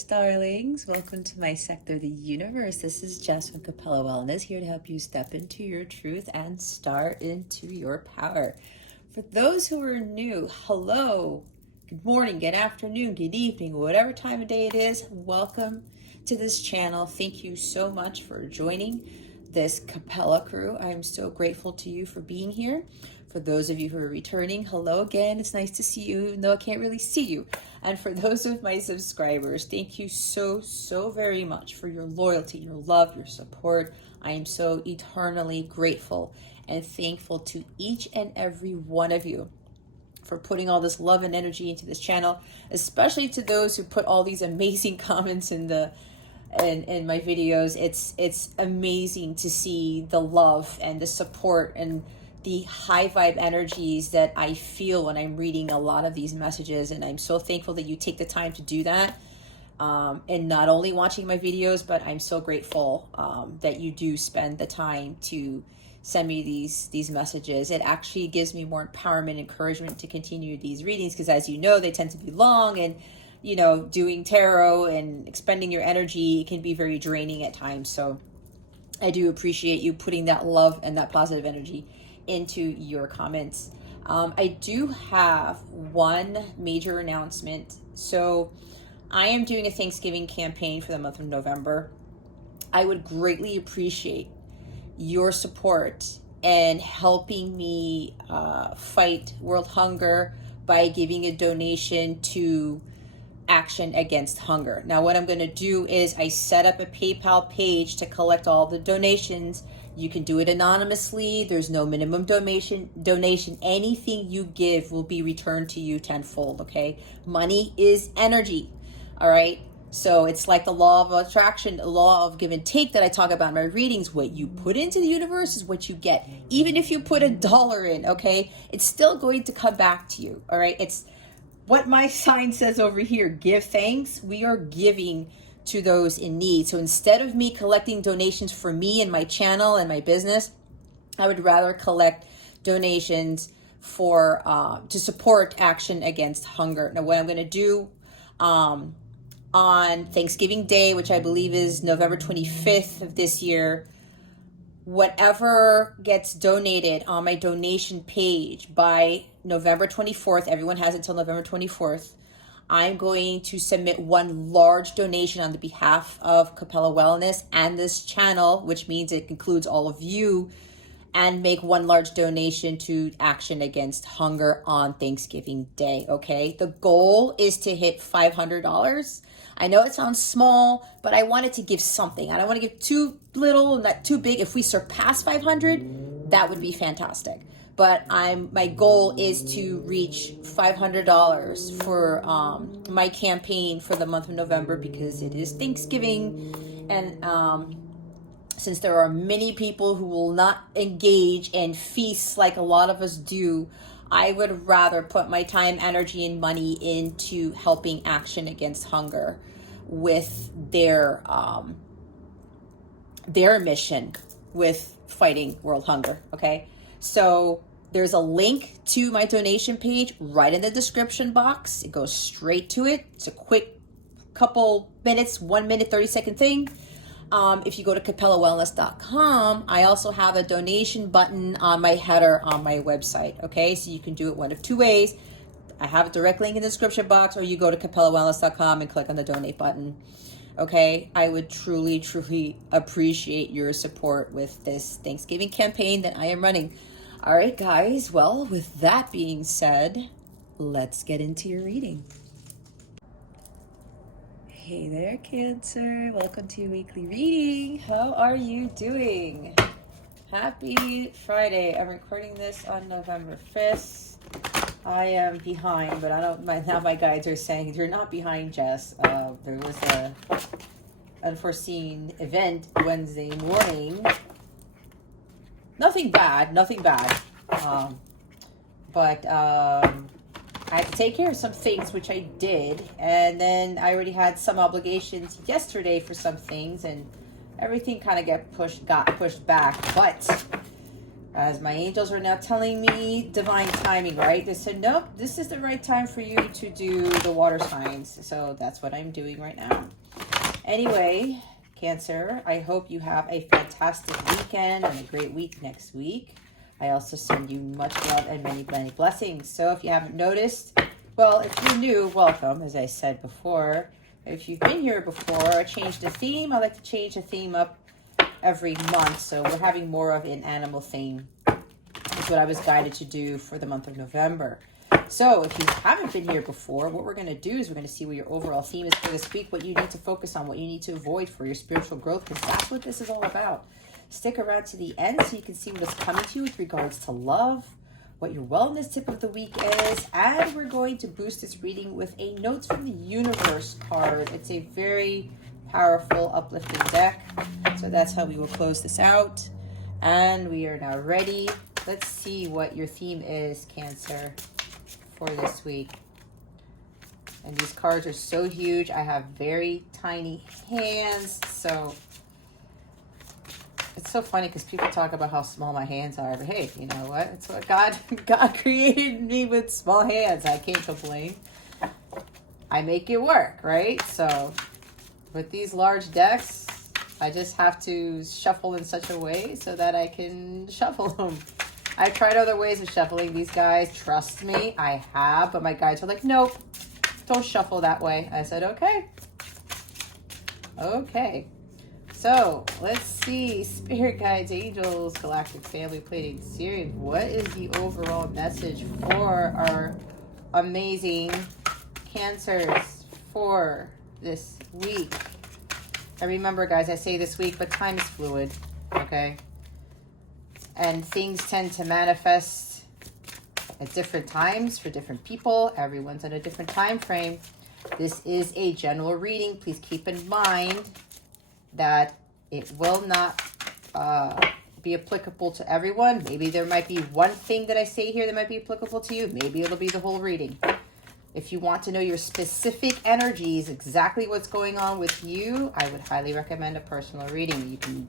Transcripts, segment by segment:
Universe, darlings. Welcome to my sector, the universe. This is Jess from Capella Wellness, here to help you step into your truth and start into your power. For those who are new, hello, good morning, good afternoon, good evening, whatever time of day it is, welcome to this channel. Thank you so much for joining this Capella crew. I'm so grateful to you for being here. For those of you who are returning, hello again. It's nice to see you, even though I can't really see you. And for those of my subscribers, thank you so very much for your loyalty, your love, your support. I am so eternally grateful and thankful to each and every one of you for putting all this love and energy into this channel, especially to those who put all these amazing comments in my videos. It's amazing to see the love and the support and the high vibe energies that I feel when I'm reading a lot of these messages. And I'm so thankful that you take the time to do that. And not only watching my videos, but I'm so grateful that you do spend the time to send me these messages. It actually gives me more empowerment, encouragement to continue these readings, because as you know, they tend to be long, and you know, doing tarot and expending your energy can be very draining at times. So I do appreciate you putting that love and that positive energy into your comments. I do have one major announcement. So I am doing a Thanksgiving campaign for the month of November. I would greatly appreciate your support and helping me fight world hunger by giving a donation to Action Against Hunger. Now, what I'm going to do is I set up a PayPal page to collect all the donations. You can do it anonymously. There's no minimum donation. Anything you give will be returned to you tenfold, okay? Money is energy, all right? So it's like the law of attraction, the law of give and take that I talk about in my readings. What you put into the universe is what you get. Even if you put $1 in, okay? It's still going to come back to you, all right? It's what my sign says over here, give thanks. We are giving to those in need. So instead of me collecting donations for me and my channel and my business, I would rather collect donations for to support Action Against Hunger. Now, what I'm going to do on Thanksgiving Day, which I believe is November 25th of this year, whatever gets donated on my donation page by November 24th, everyone has until November 24th, I'm going to submit one large donation on the behalf of Capella Wellness and this channel, which means it includes all of you, and make one large donation to Action Against Hunger on Thanksgiving Day, okay? The goal is to hit $500. I know it sounds small, but I wanted to give something. I don't want to give too little, not too big. If we surpass 500, that would be fantastic. But my goal is to reach $500 for my campaign for the month of November, because it is Thanksgiving, and since there are many people who will not engage in feasts like a lot of us do, I would rather put my time, energy, and money into helping Action Against Hunger with their mission with fighting world hunger, okay? So there's a link to my donation page right in the description box. It goes straight to it. It's a quick couple minutes, 1 minute, 30-second thing. If you go to capellawellness.com, I also have a donation button on my header on my website, okay? So you can do it one of two ways. I have a direct link in the description box, or you go to capellawellness.com and click on the donate button, okay? I would truly appreciate your support with this Thanksgiving campaign that I am running. All right, guys. Well, with that being said, let's get into your reading. Hey there, Cancer. Welcome to your weekly reading. How are you doing? Happy Friday. I'm recording this on November 5th. I am behind, but I don't mind. Now my guides are saying, you're not behind, Jess. There was a unforeseen event Wednesday morning. Nothing bad. But I had to take care of some things, which I did, and then I already had some obligations yesterday for some things, and everything kind of got pushed back. But As my angels are now telling me divine timing, right? They said, nope, this is the right time for you to do the water signs. So that's what I'm doing right now. Anyway, Cancer, I hope you have a fantastic weekend and a great week next week. I also send you much love and many, many blessings. So if you haven't noticed, well, if you're new, welcome, as I said before. If you've been here before, I changed the theme. I like to change the theme up every month, so we're having more of an animal theme. That's what I was guided to do for the month of November. So if you haven't been here before, what we're going to do is we're going to see what your overall theme is for this week, what you need to focus on, what you need to avoid for your spiritual growth, because that's what this is all about. Stick around to the end so you can see what's coming to you with regards to love, what your wellness tip of the week is, and we're going to boost this reading with a Notes from the Universe card. It's a very powerful, uplifting deck. So that's how we will close this out. And we are now ready. Let's see what your theme is, Cancer, for this week. And these cards are so huge. I have very tiny hands, so it's so funny because people talk about how small my hands are. But hey, you know what? It's what God created me with small hands. I can't complain. I make it work, right? So with these large decks, I just have to shuffle in such a way so that I can shuffle them. I've tried other ways of shuffling these guys. Trust me, I have. But my guides are like, nope, don't shuffle that way. I said, okay. Okay. So let's see. Spirit guides, angels, galactic family plating series. What is the overall message for our amazing Cancers for this week? And remember, guys, I say this week, but time is fluid, okay? And things tend to manifest at different times for different people. Everyone's in a different time frame. This is a general reading. Please keep in mind that it will not be applicable to everyone. Maybe there might be one thing that I say here that might be applicable to you. Maybe it'll be the whole reading. If you want to know your specific energies, exactly what's going on with you, I would highly recommend a personal reading. You can,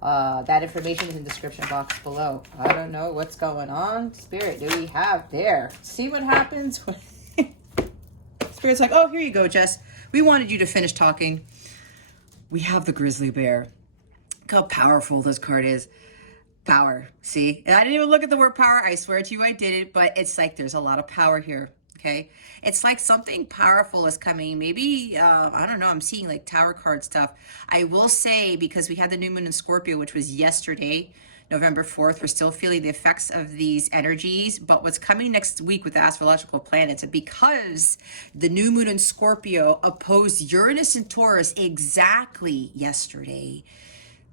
that information is in the description box below. I don't know what's going on. Spirit, do we have there? See what happens when Spirit's like, oh, here you go, Jess. We wanted you to finish talking. We have the grizzly bear. Look how powerful this card is. Power, see? And I didn't even look at the word power. I swear to you I did it, but it's like there's a lot of power here. Okay, it's like something powerful is coming. Maybe, I don't know, I'm seeing like tower card stuff. I will say, because we had the new moon in Scorpio, which was yesterday, November 4th, we're still feeling the effects of these energies. But what's coming next week with the astrological planets, and because the new moon in Scorpio opposed Uranus and Taurus exactly yesterday,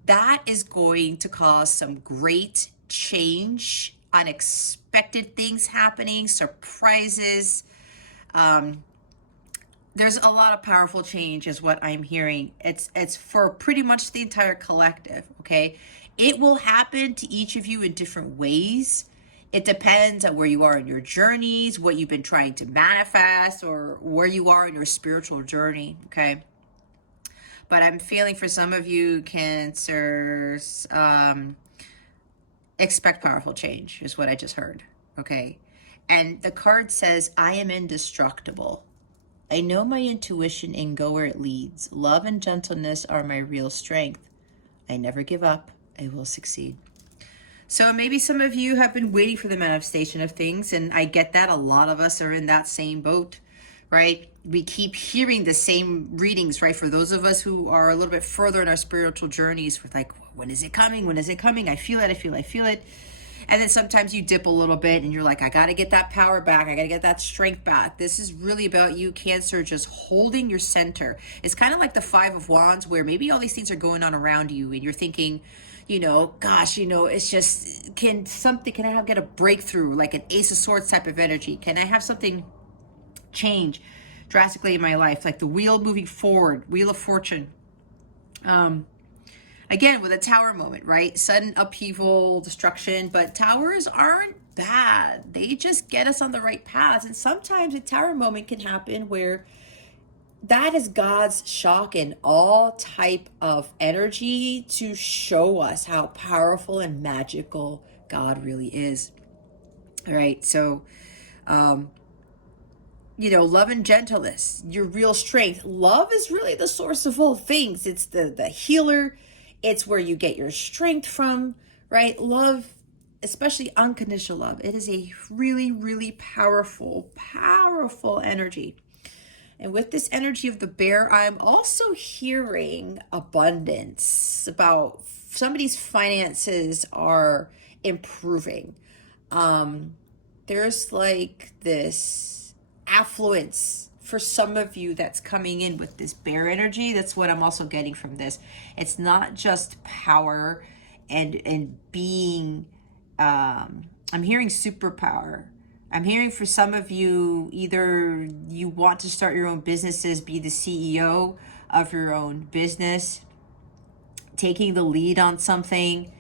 that is going to cause some great change, unexpected things happening, surprises. There's a lot of powerful change is what I'm hearing. It's for pretty much the entire collective, okay? It will happen to each of you in different ways. It depends on where you are in your journeys, what you've been trying to manifest, or where you are in your spiritual journey, okay? But I'm feeling for some of you Cancers, expect powerful change is what I just heard, okay? And the card says, I am indestructible. I know my intuition and go where it leads. Love and gentleness are my real strength. I never give up. I will succeed. So maybe some of you have been waiting for the manifestation of things, and I get that. A lot of us are in that same boat, right? We keep hearing the same readings, right? For those of us who are a little bit further in our spiritual journeys, with like, when is it coming? When is it coming? I feel it, I feel it. And then sometimes you dip a little bit and you're like, I got to get that power back. I got to get that strength back. This is really about you, Cancer, just holding your center. It's kind of like the Five of Wands, where maybe all these things are going on around you and you're thinking, you know, gosh, you know, it's just, can I get a breakthrough, like an Ace of Swords type of energy? Can I have something change drastically in my life, like the wheel moving forward, Wheel of Fortune? Again, with a tower moment, right? Sudden upheaval, destruction, but towers aren't bad. They just get us on the right path. And sometimes a tower moment can happen where that is God's shock and all type of energy to show us how powerful and magical God really is. All right. So, love and gentleness, your real strength. Love is really the source of all things. It's the healer. It's where you get your strength from, right? Love, especially unconditional love, it is a really, really powerful, powerful energy. And with this energy of the bear, I'm also hearing abundance, about somebody's finances are improving. There's like this affluence for some of you that's coming in with this bear energy. That's what I'm also getting from this. It's not just power and being, I'm hearing superpower. I'm hearing for some of you, either you want to start your own businesses, be the CEO of your own business, taking the lead on something,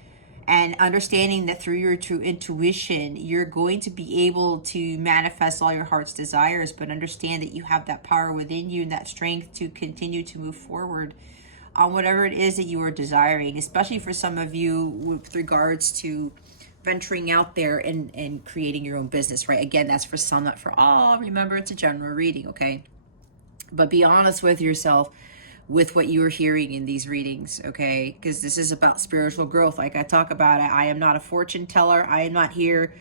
and understanding that through your true intuition, you're going to be able to manifest all your heart's desires, but understand that you have that power within you and that strength to continue to move forward on whatever it is that you are desiring, especially for some of you with regards to venturing out there and creating your own business, right? Again, that's for some, not for all. Remember, it's a general reading, okay? But be honest with yourself with what you are hearing in these readings, okay? Because this is about spiritual growth. Like I talk about it, I am not a fortune teller. I am not here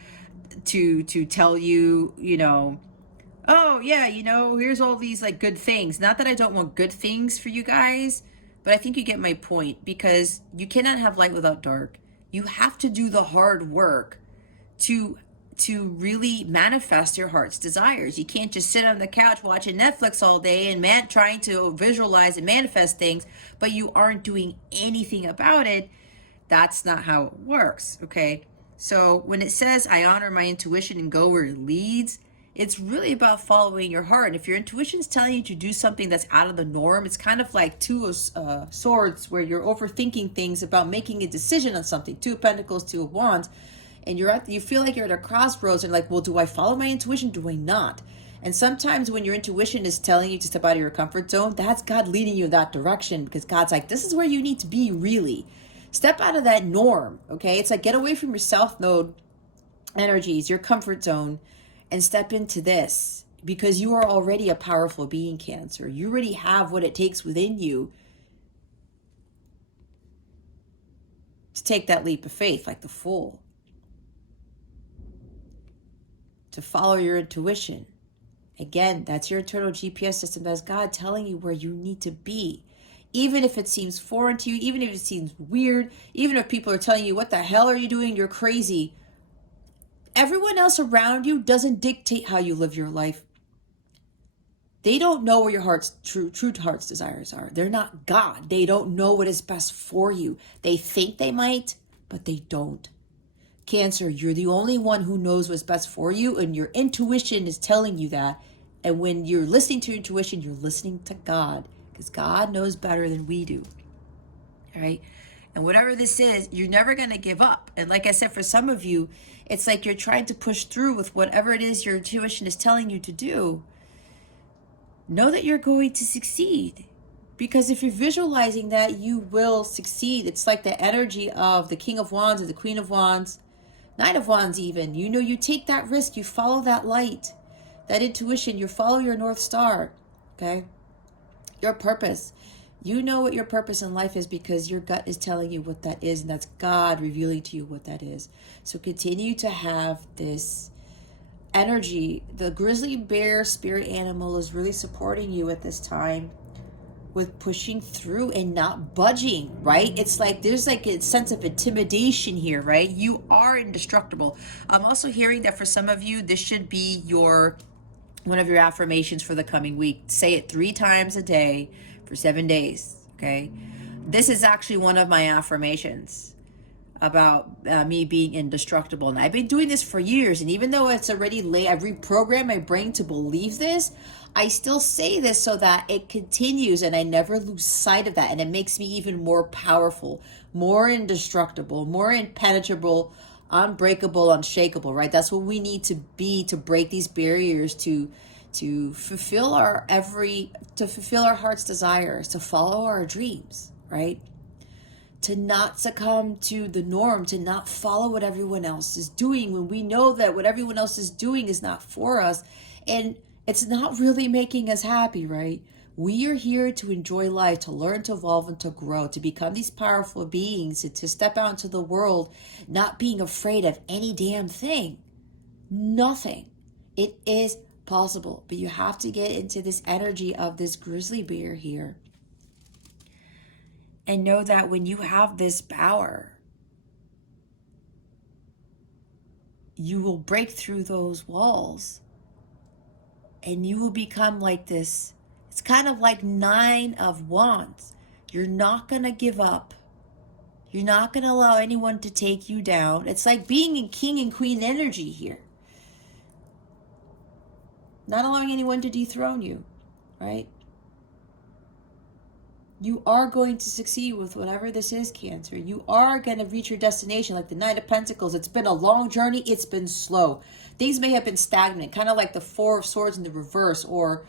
to tell you, oh yeah, here's all these like good things. Not that I don't want good things for you guys, but I think you get my point, because you cannot have light without dark. You have to do the hard work to really manifest your heart's desires. You can't just sit on the couch watching Netflix all day and trying to visualize and manifest things, but you aren't doing anything about it. That's not how it works, okay? So when it says, I honor my intuition and go where it leads, it's really about following your heart. And if your intuition's telling you to do something that's out of the norm, it's kind of like Two of Swords, where you're overthinking things about making a decision on something. Two of Pentacles, Two of Wands. And you feel like you're at a crossroads and like, well, do I follow my intuition? Do I not? And sometimes when your intuition is telling you to step out of your comfort zone, that's God leading you in that direction, because God's like, this is where you need to be, really. Step out of that norm, okay? It's like, get away from your south node energies, your comfort zone, and step into this, because you are already a powerful being, Cancer. You already have what it takes within you to take that leap of faith, like the Fool. To follow your intuition. Again, that's your internal GPS system. That's God telling you where you need to be. Even if it seems foreign to you, even if it seems weird, even if people are telling you, what the hell are you doing? You're crazy. Everyone else around you doesn't dictate how you live your life. They don't know where your heart's true heart's desires are. They're not God. They don't know what is best for you. They think they might, but they don't. Cancer, you're the only one who knows what's best for you, and your intuition is telling you that. And when you're listening to your intuition, you're listening to God, because God knows better than we do. All right? And whatever this is, you're never going to give up. And like I said, for some of you, it's like you're trying to push through with whatever it is your intuition is telling you to do. Know that you're going to succeed. Because if you're visualizing that, you will succeed. It's like the energy of the King of Wands or the Queen of Wands, Knight of Wands even. You take that risk. You follow that light, that intuition. You follow your North Star, okay? Your purpose. You know what your purpose in life is, because your gut is telling you what that is, and that's God revealing to you what that is. So continue to have this energy. The grizzly bear spirit animal is really supporting you at this time with pushing through and not budging, right? It's like there's like a sense of intimidation here, right? You are indestructible. I'm also hearing that for some of you, this should be one of your affirmations for the coming week. Say it 3 times a day for 7 days, okay? This is actually one of my affirmations about me being indestructible. And I've been doing this for years. And even though it's already late, I've reprogrammed my brain to believe this, I still say this so that it continues and I never lose sight of that. And it makes me even more powerful, more indestructible, more impenetrable, unbreakable, unshakable, right? That's what we need to be to break these barriers, to fulfill our heart's desires, to follow our dreams, right? to not succumb to the norm, to not follow what everyone else is doing when we know that what everyone else is doing is not for us and it's not really making us happy, right? We are here to enjoy life, to learn, to evolve, and to grow, to become these powerful beings, and to step out into the world not being afraid of any damn thing. Nothing. It is possible, but you have to get into this energy of this grizzly bear here and know that when you have this power, you will break through those walls and you will become like this. It's kind of like 9 of Wands. You're not going to give up. You're not going to allow anyone to take you down. It's like being in king and queen energy here. Not allowing anyone to dethrone you, right? You are going to succeed with whatever this is, Cancer. You are going to reach your destination like the Knight of Pentacles. It's been a long journey. It's been slow. Things may have been stagnant, kind of like the Four of Swords in the reverse or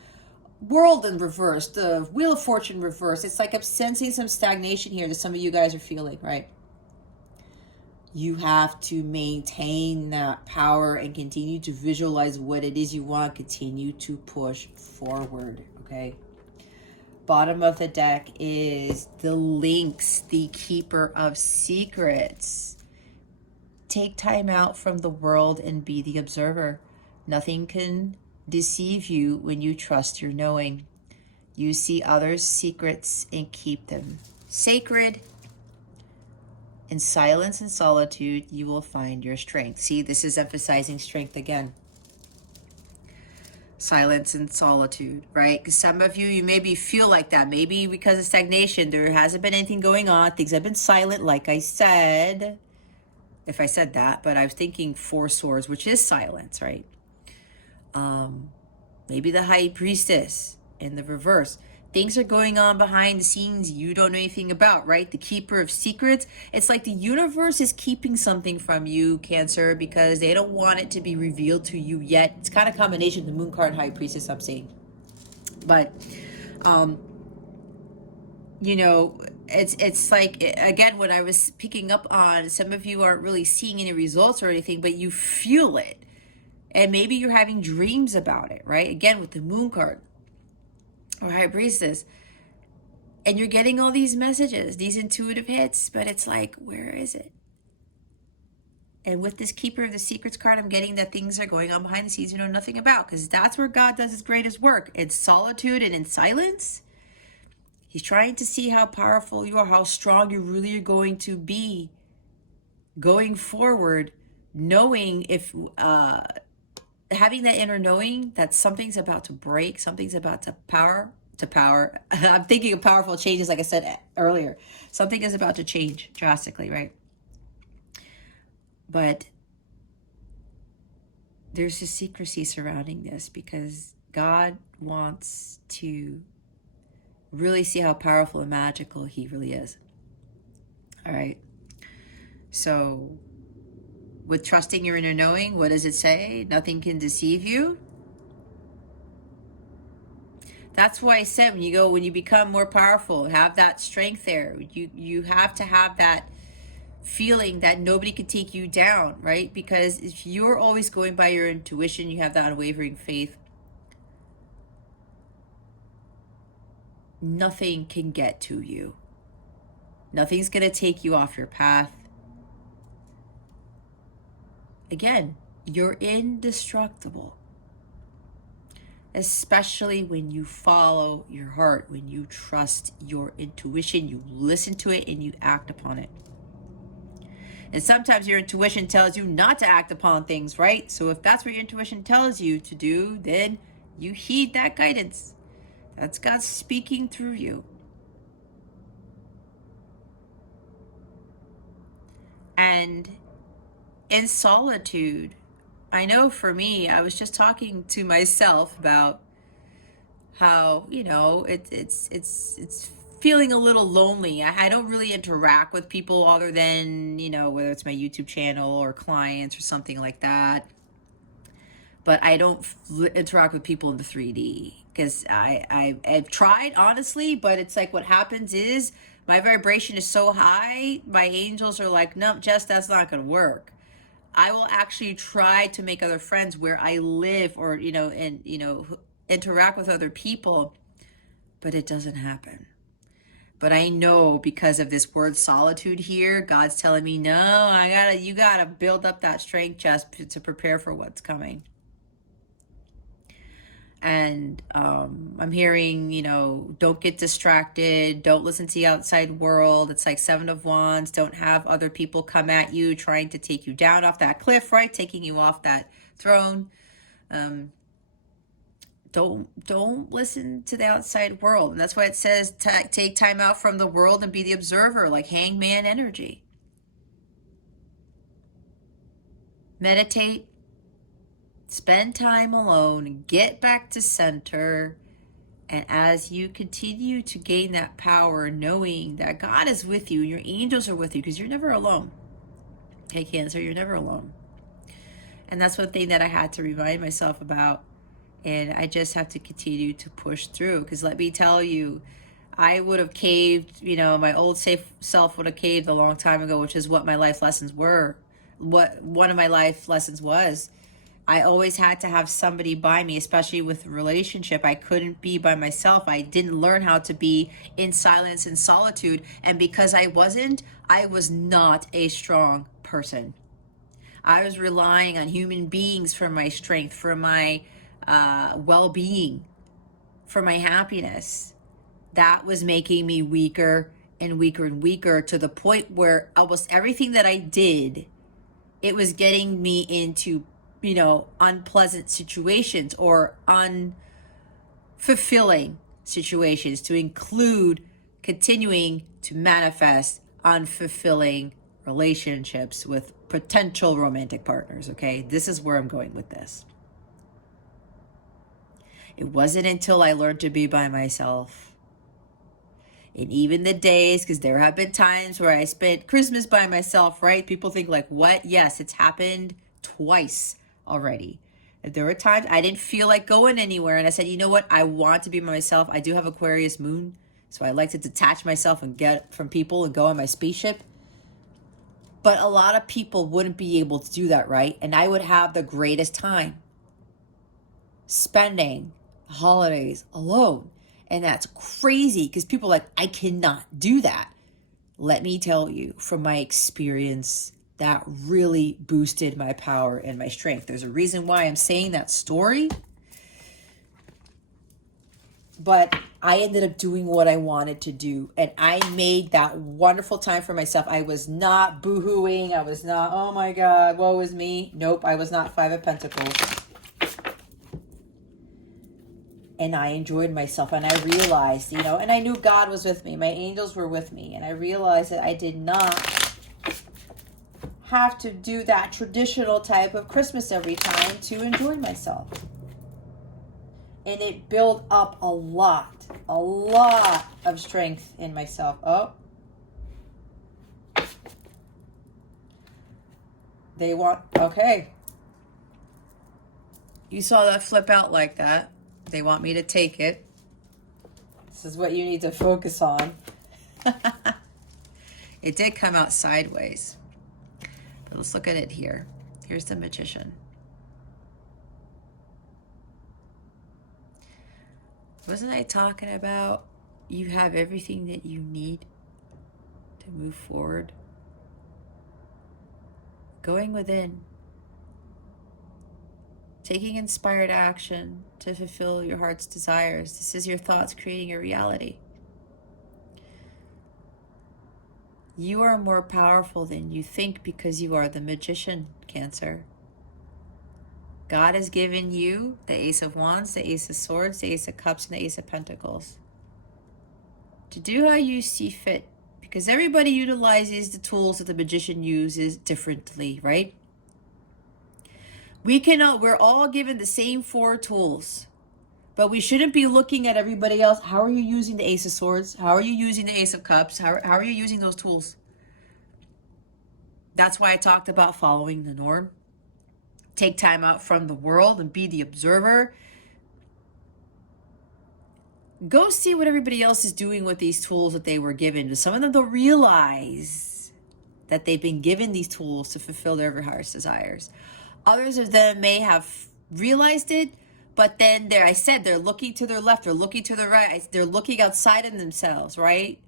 World in reverse, the Wheel of Fortune reverse. It's like I'm sensing some stagnation here that some of you guys are feeling, right? You have to maintain that power and continue to visualize what it is you want. Continue to push forward, okay? Bottom of the deck is the Lynx, the Keeper of Secrets. Take time out from the world and be the observer. Nothing can deceive you when you trust your knowing. You see others' secrets and keep them sacred. In silence and solitude, you will find your strength. See, this is emphasizing strength again. Silence and solitude, right? Because some of you, you maybe feel like that. Maybe because of stagnation, there hasn't been anything going on. Things have been silent, like I said. If I said that, but I was thinking Four Swords, which is silence, right? Maybe the High Priestess in the reverse. Things are going on behind the scenes you don't know anything about, right? The Keeper of Secrets. It's like the universe is keeping something from you, Cancer, because they don't want it to be revealed to you yet. It's kind of a combination of the Moon card and High Priestess, I'm saying. But, you know, it's like, again, what I was picking up on, some of you aren't really seeing any results or anything, but you feel it. And maybe you're having dreams about it, right? Again, with the Moon card or High Priestess. And you're getting all these messages, these intuitive hits, but it's like, where is it? And with this Keeper of the Secrets card, I'm getting that things are going on behind the scenes you know nothing about, because that's where God does his greatest work. In solitude and in silence. He's trying to see how powerful you are, how strong you really are going to be going forward, knowing if... having that inner knowing that something's about to break, something's about to power. I'm thinking of powerful changes, like I said earlier. Something is about to change drastically, right? But there's a secrecy surrounding this because God wants to really see how powerful and magical he really is. All right. So with trusting your inner knowing, what does it say? Nothing can deceive you. That's why I said when you become more powerful, have that strength there. You have to have that feeling that nobody can take you down, right? Because if you're always going by your intuition, you have that unwavering faith, nothing can get to you. Nothing's going to take you off your path. Again, you're indestructible. Especially when you follow your heart, when you trust your intuition, you listen to it and you act upon it. And sometimes your intuition tells you not to act upon things, right? So if that's what your intuition tells you to do, then you heed that guidance. That's God speaking through you. And in solitude, I know for me, I was just talking to myself about how, you know, it's feeling a little lonely. I don't really interact with people other than, you know, whether it's my YouTube channel or clients or something like that. But I don't interact with people in the 3D because I've tried, honestly, but it's like what happens is My vibration is so high, my angels are like, no, Jess, that's not going to work. I will actually try to make other friends where I live, or, and, interact with other people, but it doesn't happen. But I know because of this word solitude here, God's telling me, no, you gotta build up that strength just to prepare for what's coming. And I'm hearing, don't get distracted. Don't listen to the outside world. It's like Seven of Wands. Don't have other people come at you trying to take you down off that cliff, right? Taking you off that throne. Don't listen to the outside world. And that's why it says take time out from the world and be the observer, like hangman energy. Meditate. Spend time alone, get back to center, and as you continue to gain that power, knowing that God is with you, your angels are with you, because you're never alone. Hey, Cancer, you're never alone. And that's one thing that I had to remind myself about, and I just have to continue to push through, because let me tell you, I would have caved, my old safe self would have caved a long time ago, which is what my life lessons were. What one of my life lessons was. I always had to have somebody by me, especially with a relationship. I couldn't be by myself. I didn't learn how to be in silence and solitude. And because I was not a strong person. I was relying on human beings for my strength, for my well-being, for my happiness. That was making me weaker and weaker and weaker, to the point where almost everything that I did, it was getting me into unpleasant situations or unfulfilling situations, to include continuing to manifest unfulfilling relationships with potential romantic partners. Okay, this is where I'm going with this. It wasn't until I learned to be by myself, and even the days, because there have been times where I spent Christmas by myself, right? People think like, what? Yes, it's happened twice already. There were times I didn't feel like going anywhere, and I said, you know what, I want to be by myself. I do have Aquarius moon, so I like to detach myself and get from people and go on my spaceship. But a lot of people wouldn't be able to do that, right? And I would have the greatest time spending holidays alone. And that's crazy, because people are like, I cannot do that. Let me tell you, from my experience, that really boosted my power and my strength. There's a reason why I'm saying that story. But I ended up doing what I wanted to do. And I made that wonderful time for myself. I was not boo-hooing. I was not, oh my God, woe is me. Nope, I was not Five of Pentacles. And I enjoyed myself. And I realized, and I knew God was with me. My angels were with me. And I realized that I did not have to do that traditional type of Christmas every time to enjoy myself. And it built up a lot of strength in myself. Oh. They want, okay. You saw that flip out like that. They want me to take it. This is what you need to focus on. It did come out sideways. But let's look at it here. Here's the Magician. Wasn't I talking about you have everything that you need to move forward? Going within. Taking inspired action to fulfill your heart's desires. This is your thoughts creating a reality. You are more powerful than you think, because you are the Magician, Cancer. God has given you the Ace of Wands, the Ace of Swords, the Ace of Cups, and the Ace of Pentacles to do how you see fit, because everybody utilizes the tools that the Magician uses differently, right? We're all given the same 4 tools, but we shouldn't be looking at everybody else. How are you using the Ace of Swords? How are you using the Ace of Cups? How are you using those tools? That's why I talked about following the norm. Take time out from the world and be the observer. Go see what everybody else is doing with these tools that they were given. Some of them don't realize that they've been given these tools to fulfill their heart's desires. Others of them may have realized it, but then they're looking to their left, they're looking to their right, they're looking outside of themselves, right?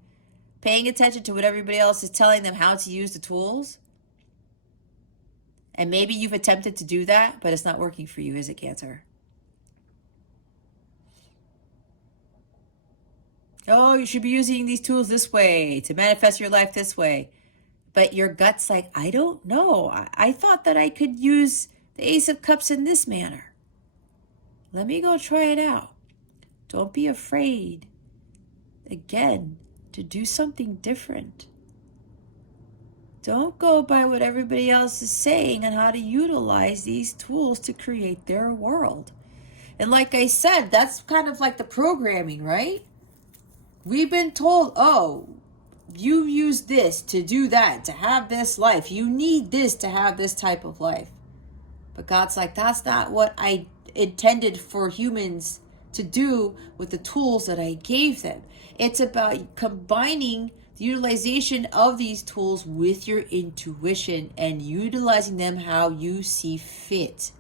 Paying attention to what everybody else is telling them how to use the tools. And maybe you've attempted to do that, but it's not working for you, is it, Cancer? Oh, you should be using these tools this way to manifest your life this way. But your gut's like, I don't know. I thought that I could use the Ace of Cups in this manner. Let me go try it out. Don't be afraid, again, to do something different. Don't go by what everybody else is saying on how to utilize these tools to create their world. And like I said, that's kind of like the programming, right? We've been told, oh, you use this to do that, to have this life. You need this to have this type of life. But God's like, that's not what I intended for humans to do with the tools that I gave them. It's about combining the utilization of these tools with your intuition and utilizing them how you see fit.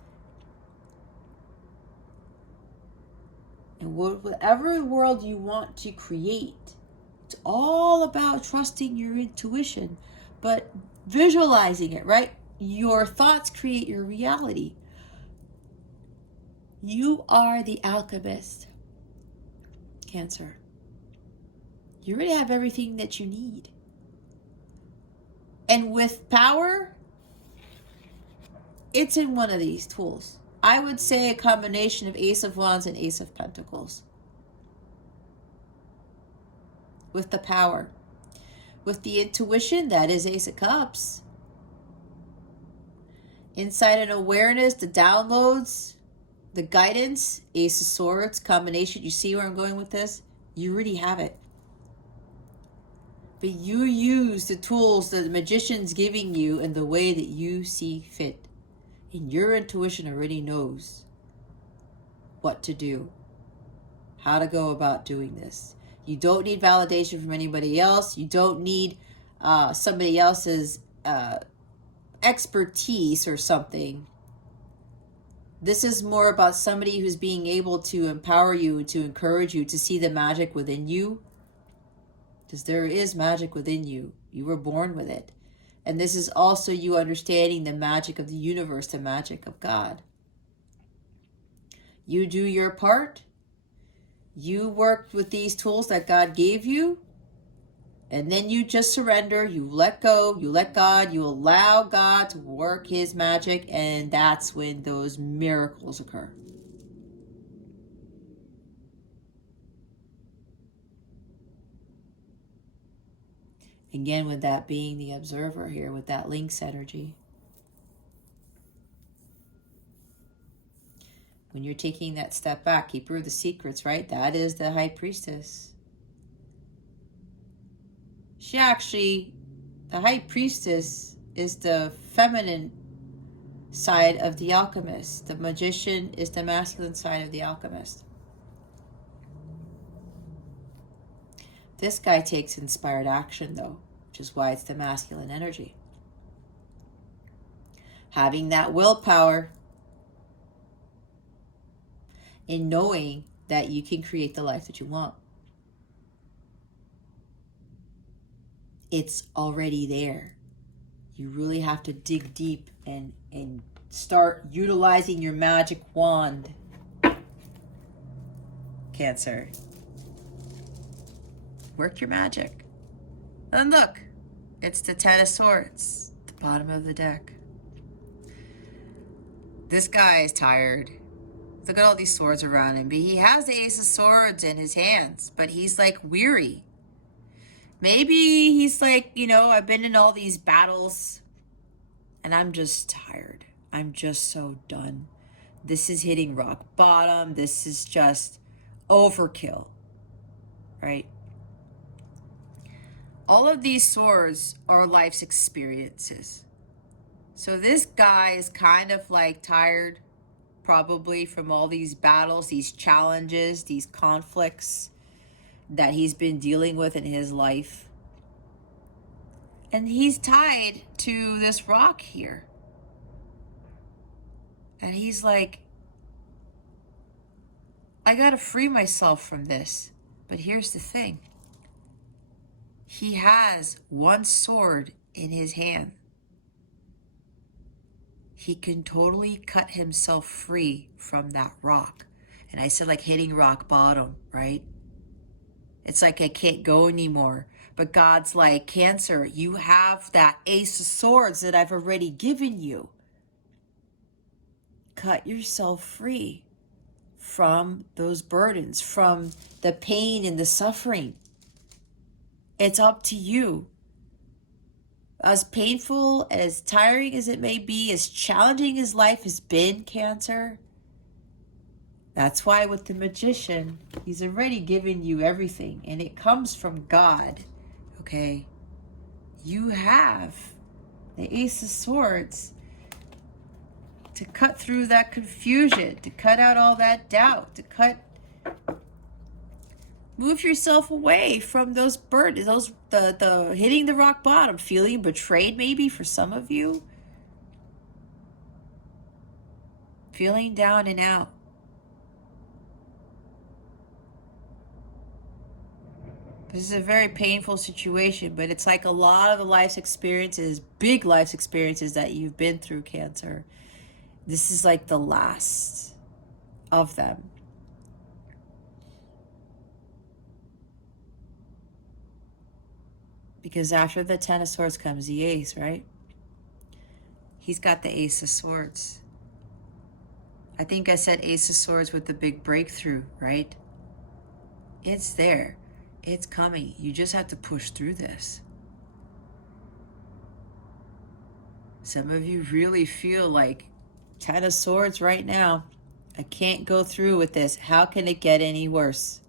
And whatever world you want to create, it's all about trusting your intuition, but visualizing it, right? Your thoughts create your reality. You are the alchemist, Cancer. You already have everything that you need. And with power, it's in one of these tools. I would say a combination of Ace of Wands and Ace of Pentacles. With the power. With the intuition, that is Ace of Cups. Insight and awareness, the downloads, the guidance, Ace of Swords, combination. You see where I'm going with this? You already have it. But you use the tools that the magician's giving you in the way that you see fit. And your intuition already knows what to do, how to go about doing this. You don't need validation from anybody else. You don't need somebody else's expertise or something. This is more about somebody who's being able to empower you and to encourage you to see the magic within you. Because there is magic within you. You were born with it. And this is also you understanding the magic of the universe, the magic of God. You do your part. You work with these tools that God gave you. And then you just surrender. You let go. You let God. You allow God to work his magic. And that's when those miracles occur. Again, with that being the observer here, with that Lynx energy. When you're taking that step back, keeper of the secrets, right? That is the High Priestess. She actually, the High Priestess is the feminine side of the alchemist. The magician is the masculine side of the alchemist. This guy takes inspired action, though, which is why it's the masculine energy. Having that willpower in knowing that you can create the life that you want. It's already there. You really have to dig deep and start utilizing your magic wand, Cancer. Work your magic. And look, it's the Ten of Swords, the bottom of the deck. This guy is tired. Look at all these swords around him. But he has the Ace of Swords in his hands, but he's like weary. Maybe he's like, I've been in all these battles and I'm just tired. I'm just so done. This is hitting rock bottom. This is just overkill, right? All of these swords are life's experiences. So this guy is kind of like tired, probably from all these battles, these challenges, these conflicts. that he's been dealing with in his life. And he's tied to this rock here. And he's like, I gotta free myself from this. But here's the thing. He has one sword in his hand. He can totally cut himself free from that rock. And I said, like hitting rock bottom, right? It's like I can't go anymore. But God's like, Cancer, you have that Ace of Swords that I've already given you. Cut yourself free from those burdens, from the pain and the suffering. It's up to you. As painful, as tiring as it may be, as challenging as life has been, Cancer, that's why with the Magician, he's already given you everything, and it comes from God, okay? You have the Ace of Swords to cut through that confusion, to cut out all that doubt, to move yourself away from those burdens, the hitting the rock bottom, feeling betrayed maybe for some of you, feeling down and out. This is a very painful situation, but it's like a lot of the life's experiences, big life's experiences that you've been through, Cancer. This is like the last of them. Because after the Ten of Swords comes the Ace, right? He's got the Ace of Swords. I think I said Ace of Swords with the big breakthrough, right? It's there. It's coming. You just have to push through this. Some of you really feel like Ten of Swords right now. I can't go through with this. How can it get any worse?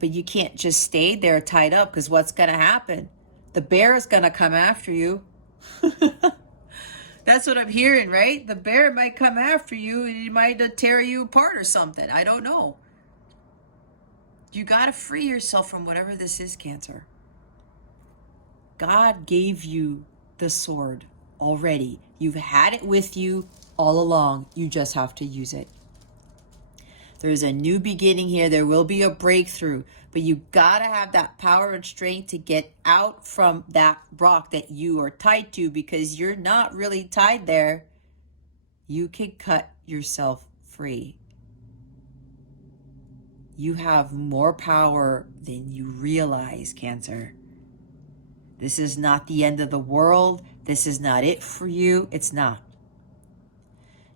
But you can't just stay there tied up, because what's going to happen? The bear is going to come after you. That's what I'm hearing, right? The bear might come after you and he might tear you apart or something. I don't know. You got to free yourself from whatever this is, Cancer. God gave you the sword already. You've had it with you all along. You just have to use it. There's a new beginning here. There will be a breakthrough, but you gotta have that power and strength to get out from that rock that you are tied to, because you're not really tied there. You can cut yourself free. You have more power than you realize, Cancer. This is not the end of the world. This is not it for you. It's not.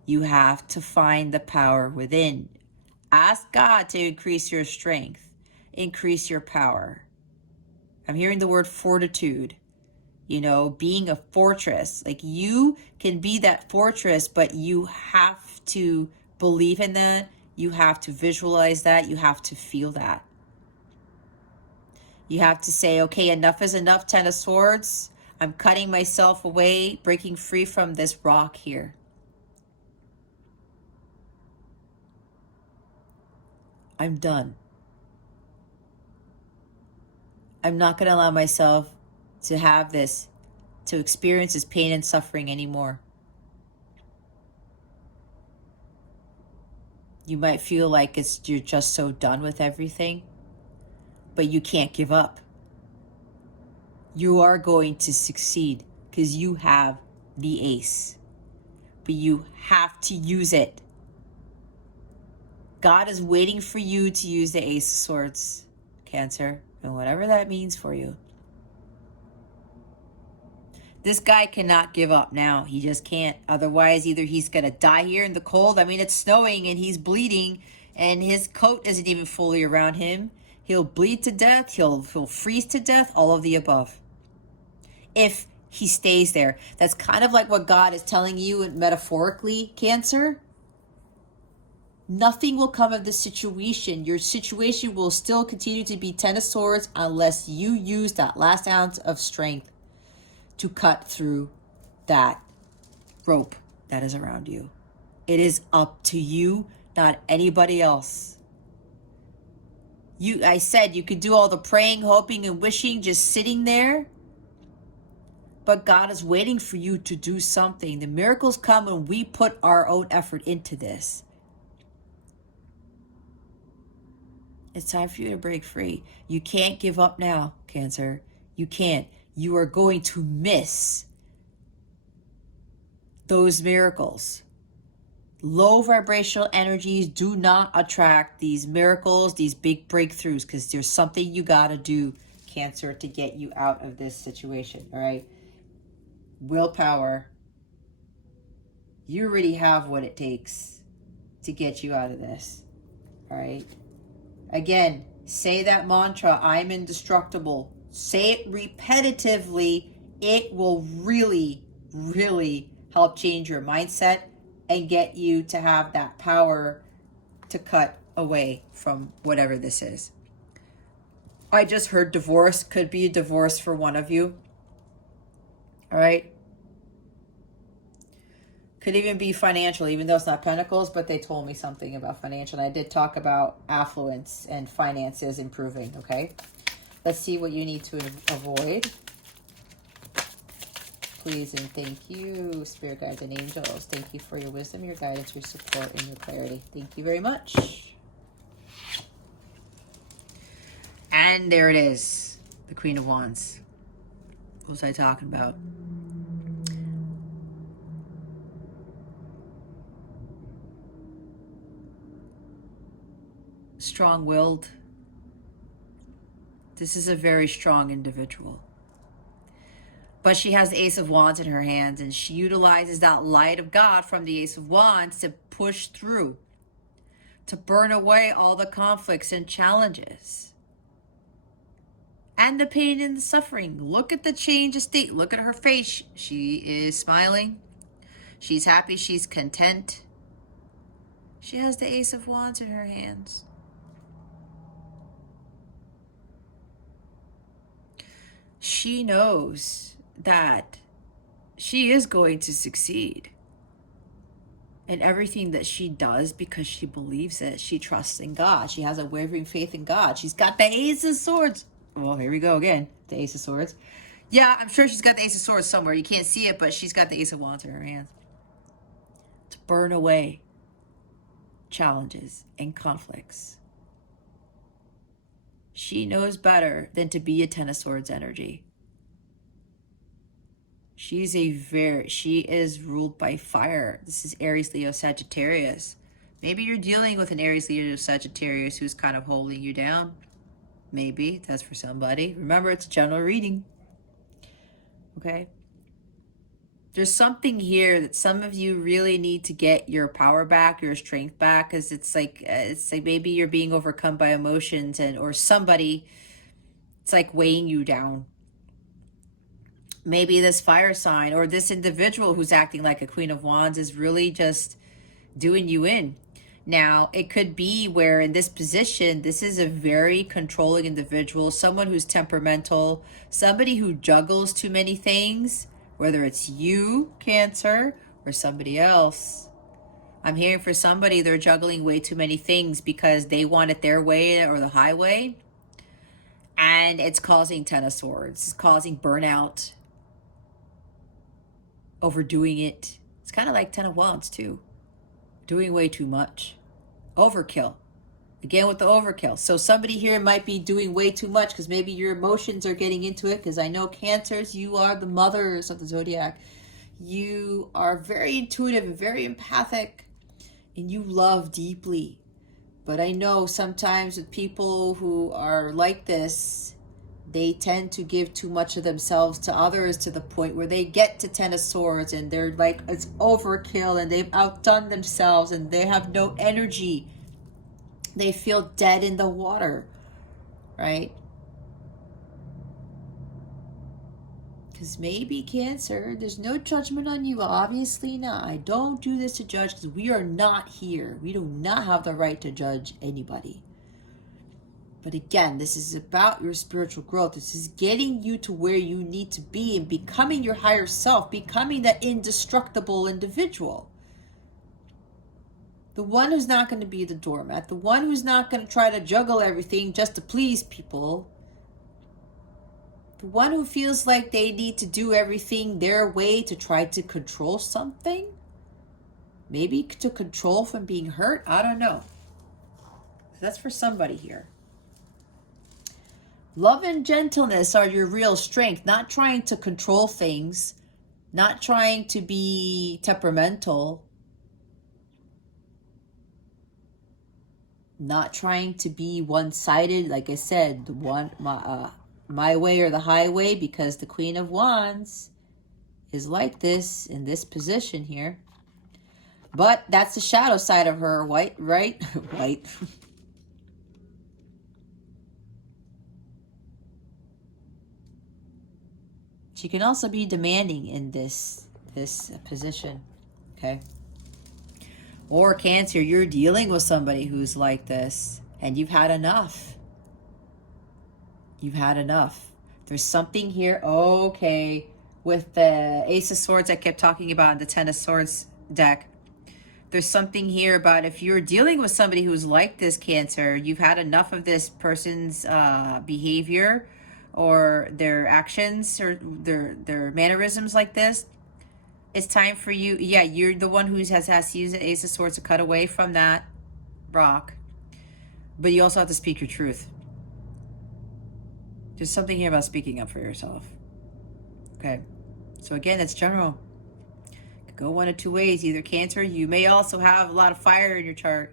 You have to find the power within. Ask God to increase your strength, increase your power. I'm hearing the word fortitude, being a fortress. Like, you can be that fortress, but you have to believe in that. You have to visualize that. You have to feel that. You have to say, okay, enough is enough, Ten of Swords. I'm cutting myself away, breaking free from this rock here. I'm done. I'm not going to allow myself to have this, to experience this pain and suffering anymore. You might feel like you're just so done with everything, but you can't give up. You are going to succeed because you have the Ace, but you have to use it. God is waiting for you to use the Ace of Swords, Cancer, and whatever that means for you. This guy cannot give up now. He just can't. Otherwise, either he's going to die here in the cold. I mean, it's snowing and he's bleeding and his coat isn't even fully around him. He'll bleed to death. He'll freeze to death. All of the above. If he stays there. That's kind of like what God is telling you metaphorically, Cancer. Nothing will come of this situation. Your situation will still continue to be Ten of Swords unless you use that last ounce of strength to cut through that rope that is around you. It is up to you, not anybody else. I said you could do all the praying, hoping, and wishing, just sitting there. But God is waiting for you to do something. The miracles come when we put our own effort into this. It's time for you to break free. You can't give up now, Cancer. You can't. You are going to miss those miracles. Low vibrational energies do not attract these miracles, these big breakthroughs, because there's something you got to do, Cancer, to get you out of this situation, all right? Willpower. You already have what it takes to get you out of this, all right? Again, say that mantra, I'm indestructible. Say it repetitively. It will really, really help change your mindset and get you to have that power to cut away from whatever this is. I just heard divorce. Could be a divorce for one of you. All right. Could even be financial, even though it's not pentacles, but they told me something about financial. And I did talk about affluence and finances improving, okay? Let's see what you need to avoid. Please and thank you, Spirit Guides and Angels. Thank you for your wisdom, your guidance, your support, and your clarity. Thank you very much. And there it is, the Queen of Wands. What was I talking about? Strong-willed. This is a very strong individual. But she has the Ace of Wands in her hands, and she utilizes that light of God from the Ace of Wands to push through, to burn away all the conflicts and challenges. And the pain and the suffering. Look at the change of state. Look at her face. She is smiling. She's happy. She's content. She has the Ace of Wands in her hands. She knows that she is going to succeed in everything that she does because she believes it. She trusts in God. She has a wavering faith in God. She's got the Ace of Swords. Well, here we go again. The Ace of Swords. Yeah, I'm sure she's got the Ace of Swords somewhere. You can't see it, but she's got the Ace of Wands in her hands to burn away challenges and conflicts. She knows better than to be a Ten of Swords energy. She is ruled by fire. This is Aries, Leo, Sagittarius. Maybe you're dealing with an Aries, Leo, Sagittarius who's kind of holding you down. Maybe that's for somebody. Remember, it's a general reading. Okay? There's something here that some of you really need to get your power back, your strength back, because it's like maybe you're being overcome by emotions, or somebody, it's like weighing you down. Maybe this fire sign or this individual who's acting like a Queen of Wands is really just doing you in. Now, it could be where in this position, this is a very controlling individual, someone who's temperamental, somebody who juggles too many things, whether it's you, Cancer, or somebody else. I'm hearing for somebody, they're juggling way too many things because they want it their way or the highway. And it's causing Ten of Swords. It's causing burnout. Overdoing it. It's kind of like Ten of Wands too. Doing way too much. Overkill. Again with the overkill. So somebody here might be doing way too much because maybe your emotions are getting into it, because I know Cancers, you are the mothers of the zodiac. You are very intuitive and very empathic, and you love deeply. But I know sometimes with people who are like this, they tend to give too much of themselves to others to the point where they get to Ten of Swords and they're like, it's overkill and they've outdone themselves and they have no energy. They feel dead in the water, right? Because maybe Cancer, there's no judgment on you, obviously not. I don't do this to judge because we are not here. We do not have the right to judge anybody. But again, this is about your spiritual growth. This is getting you to where you need to be and becoming your higher self, becoming that indestructible individual. The one who's not going to be the doormat. The one who's not going to try to juggle everything just to please people. The one who feels like they need to do everything their way to try to control something. Maybe to control from being hurt. I don't know. That's for somebody here. Love and gentleness are your real strength. Not trying to control things. Not trying to be temperamental. Not trying to be one-sided. Like I said, my way or the highway, because the Queen of Wands is like this in this position here. But that's the shadow side of her, white, right? White. She can also be demanding in this position, okay? Or Cancer, you're dealing with somebody who's like this, and you've had enough. You've had enough. There's something here, okay, with the Ace of Swords I kept talking about in the Ten of Swords deck. There's something here about if you're dealing with somebody who's like this, Cancer, you've had enough of this person's behavior or their actions or their mannerisms like this. It's time for you. Yeah, you're the one who has to use the Ace of Swords to cut away from that rock. But you also have to speak your truth. There's something here about speaking up for yourself. Okay. So again, it's general. It could go one of two ways. Either Cancer, you may also have a lot of fire in your chart.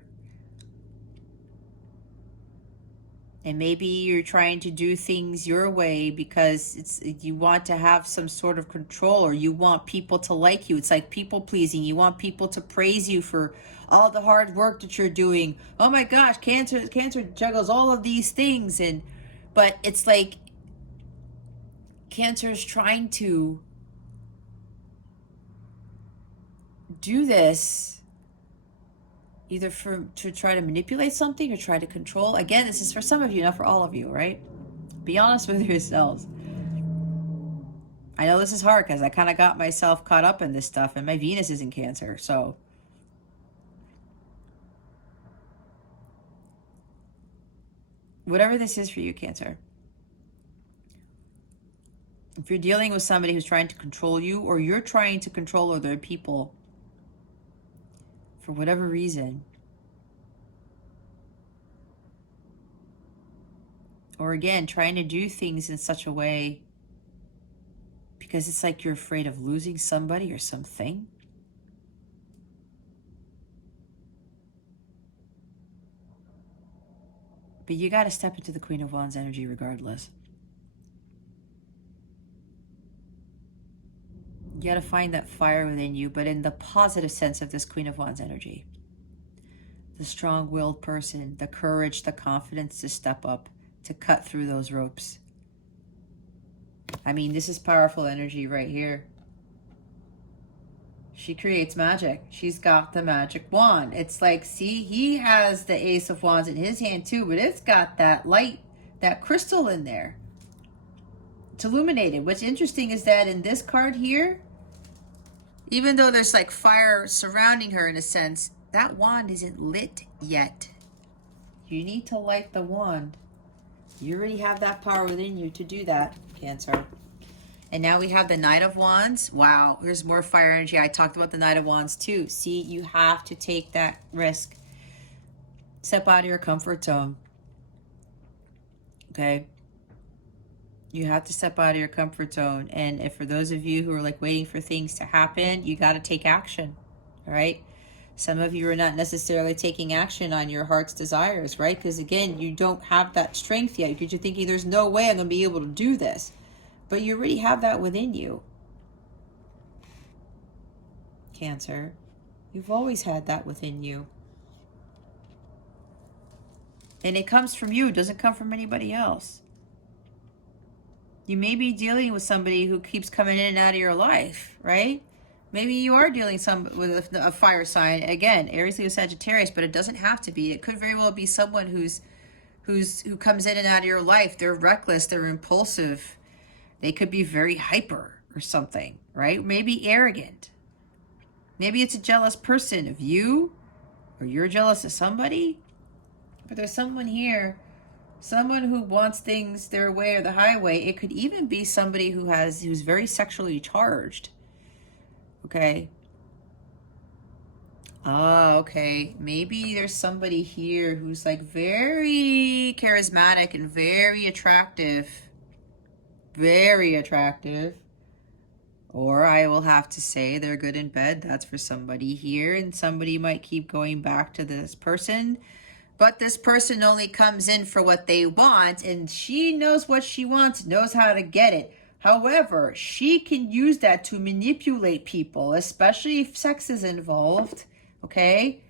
And maybe you're trying to do things your way because you want to have some sort of control, or you want people to like you. It's like people pleasing. You want people to praise you for all the hard work that you're doing. Oh my gosh, Cancer juggles all of these things. But it's like Cancer is trying to do this either to try to manipulate something or try to control. Again, this is for some of you, not for all of you, right? Be honest with yourselves. I know this is hard because I kind of got myself caught up in this stuff, and my Venus is in Cancer, so. Whatever this is for you, Cancer. If you're dealing with somebody who's trying to control you, or you're trying to control other people, for whatever reason, or again, trying to do things in such a way because it's like you're afraid of losing somebody or something. But you got to step into the Queen of Wands energy regardless. You got to find that fire within you, but in the positive sense of this Queen of Wands energy. The strong-willed person, the courage, the confidence to step up, to cut through those ropes. I mean, this is powerful energy right here. She creates magic. She's got the magic wand. It's like, see, he has the Ace of Wands in his hand too, but it's got that light, that crystal in there. It's illuminated. What's interesting is that in this card here, even though there's like fire surrounding her in a sense, that wand isn't lit yet. You need to light the wand. You already have that power within you to do that, Cancer. And now we have the Knight of Wands. Wow, there's more fire energy. I talked about the Knight of Wands too. See, you have to take that risk. Step out of your comfort zone. Okay? You have to step out of your comfort zone. And if for those of you who are like waiting for things to happen, you got to take action. All right? Some of you are not necessarily taking action on your heart's desires, right? Because again, you don't have that strength yet because you're thinking there's no way I'm going to be able to do this. But you already have that within you. Cancer. You've always had that within you. And it comes from you. It doesn't come from anybody else. You may be dealing with somebody who keeps coming in and out of your life, right? Maybe you are dealing with a fire sign. Again, Aries, Leo, Sagittarius, but it doesn't have to be. It could very well be someone who comes in and out of your life. They're reckless. They're impulsive. They could be very hyper or something, right? Maybe arrogant. Maybe it's a jealous person of you or you're jealous of somebody. But there's someone here, someone who wants things their way or the highway. It could even be somebody who's very sexually charged. Okay. Okay. Maybe there's somebody here who's like very charismatic and very attractive. Very attractive. Or I will have to say they're good in bed. That's for somebody here. And somebody might keep going back to this person. But this person only comes in for what they want. And she knows what she wants, knows how to get it. However, she can use that to manipulate people, especially if sex is involved. Okay?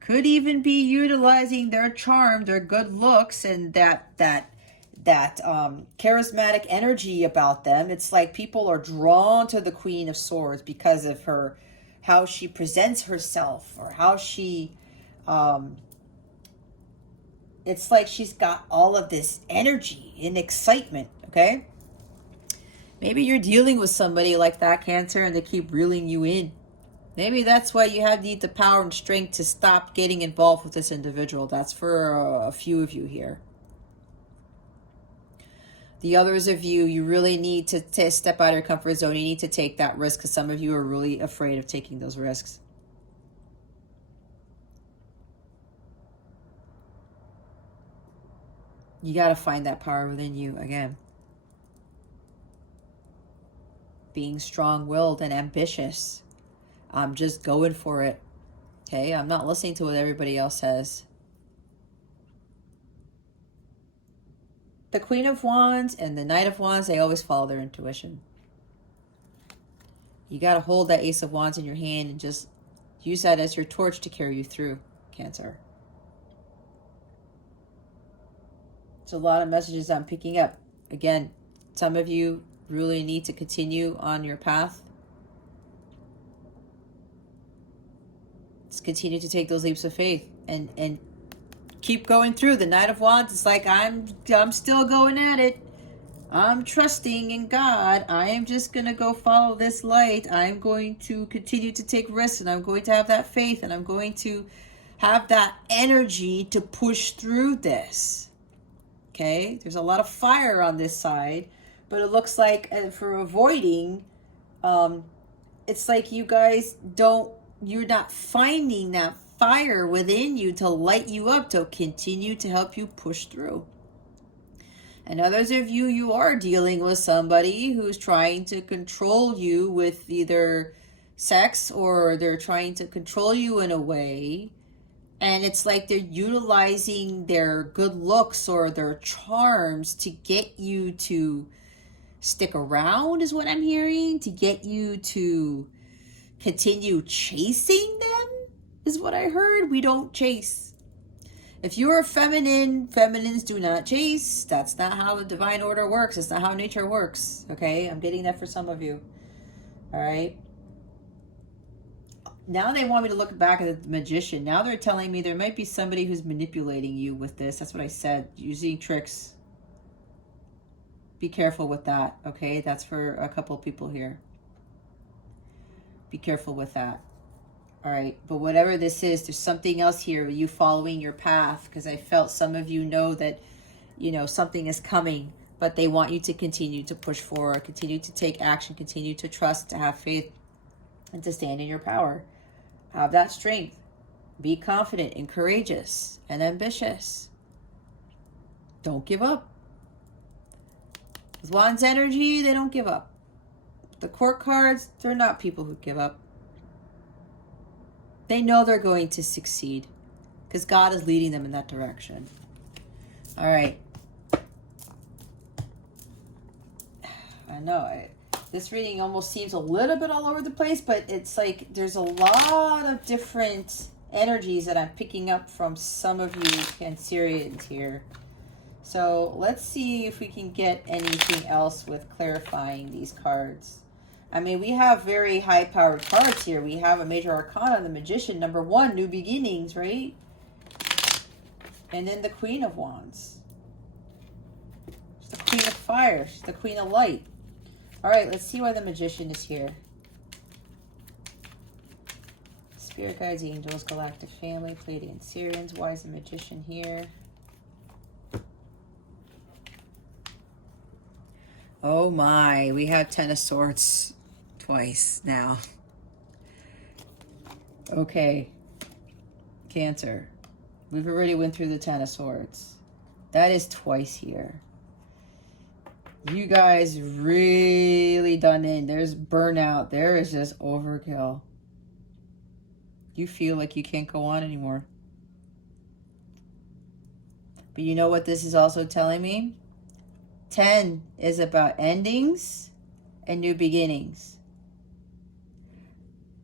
Could even be utilizing their charm, their good looks, and that charismatic energy about them. It's like people are drawn to the Queen of Swords because of her, how she presents herself, or how she, it's like she's got all of this energy and excitement, okay? Maybe you're dealing with somebody like that, Cancer, and they keep reeling you in. Maybe that's why you need the power and strength to stop getting involved with this individual. That's for a few of you here. The others of you, you really need to step out of your comfort zone. You need to take that risk because some of you are really afraid of taking those risks. You got to find that power within you again. Being strong-willed and ambitious. I'm just going for it. Okay, I'm not listening to what everybody else says. The Queen of Wands and the Knight of Wands, they always follow their intuition. You got to hold that Ace of Wands in your hand and just use that as your torch to carry you through, Cancer. There's a lot of messages I'm picking up. Again, some of you really need to continue on your path. Just continue to take those leaps of faith and keep going through. The Knight of Wands, it's like I'm still going at it. I'm trusting in God. I am just going to go follow this light. I'm going to continue to take risks, and I'm going to have that faith, and I'm going to have that energy to push through this. Okay? There's a lot of fire on this side, but it looks like for avoiding, it's like you guys you're not finding that fire within you to light you up, to continue to help you push through. And others of you, you are dealing with somebody who's trying to control you with either sex, or they're trying to control you in a way. And it's like they're utilizing their good looks or their charms to get you to stick around, is what I'm hearing, to get you to continue chasing them, is what I heard. We don't chase. If you are feminine, feminines do not chase. That's not how the divine order works. It's not how nature works. Okay? I'm getting that for some of you. All right? Now they want me to look back at the Magician. Now they're telling me there might be somebody who's manipulating you with this. That's what I said. Using tricks. Be careful with that. Okay? That's for a couple people here. Be careful with that. All right, but whatever this is, there's something else here. You following your path, because I felt some of you know that, something is coming, but they want you to continue to push forward, continue to take action, continue to trust, to have faith, and to stand in your power. Have that strength. Be confident and courageous and ambitious. Don't give up. With Wands energy, they don't give up. The Court cards, they're not people who give up. They know they're going to succeed because God is leading them in that direction. All right. I know. This reading almost seems a little bit all over the place, but it's like there's a lot of different energies that I'm picking up from some of you Cancerians here. So let's see if we can get anything else with clarifying these cards. I mean, we have very high-powered cards here. We have a Major Arcana, the Magician, number 1, New Beginnings, right? And then the Queen of Wands. She's the Queen of Fire. She's the Queen of Light. All right, let's see why the Magician is here. Spirit guides, angels, galactic family, Pleiadian Syrians. Why is the magician here? Oh my, we have Ten of Swords twice now. Okay, Cancer. We've already went through the Ten of Swords. That is twice here. You guys really done in. There's burnout. There is just overkill. You feel like you can't go on anymore. But you know what this is also telling me? 10 is about endings and new beginnings.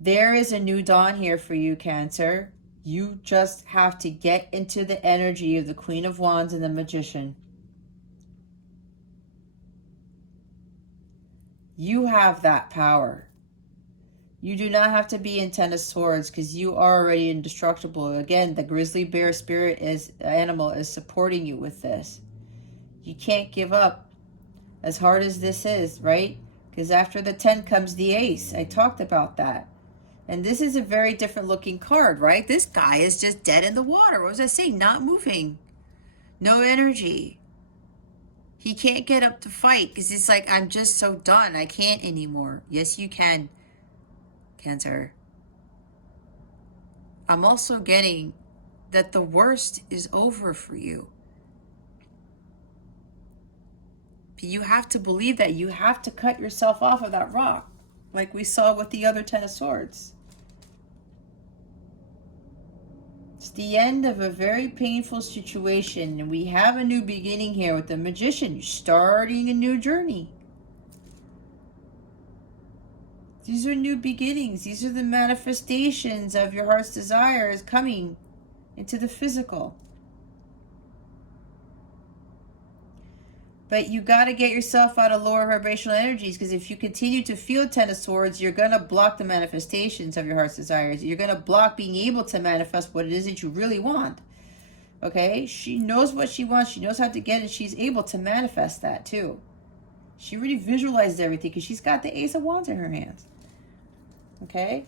There is a new dawn here for you, Cancer. You just have to get into the energy of the Queen of Wands and the Magician. You have that power. You do not have to be in Ten of Swords because you are already indestructible. Again, the grizzly bear spirit animal is supporting you with this. You can't give up as hard as this is, right? Because after the 10 comes the ace. I talked about that. And this is a very different looking card, right? This guy is just dead in the water. What was I saying? Not moving. No energy. He can't get up to fight because it's like, I'm just so done. I can't anymore. Yes, you can, Cancer. I'm also getting that the worst is over for you. But you have to believe that. You have to cut yourself off of that rock, like we saw with the other Ten of Swords. It's the end of a very painful situation, and we have a new beginning here with the Magician. You're starting a new journey. These are new beginnings. These are the manifestations of your heart's desires coming into the physical. But you got to get yourself out of lower vibrational energies, because if you continue to feel Ten of Swords, you're going to block the manifestations of your heart's desires. You're going to block being able to manifest what it is that you really want. Okay? She knows what she wants. She knows how to get it. She's able to manifest that too. She already visualizes everything because she's got the Ace of Wands in her hands. Okay?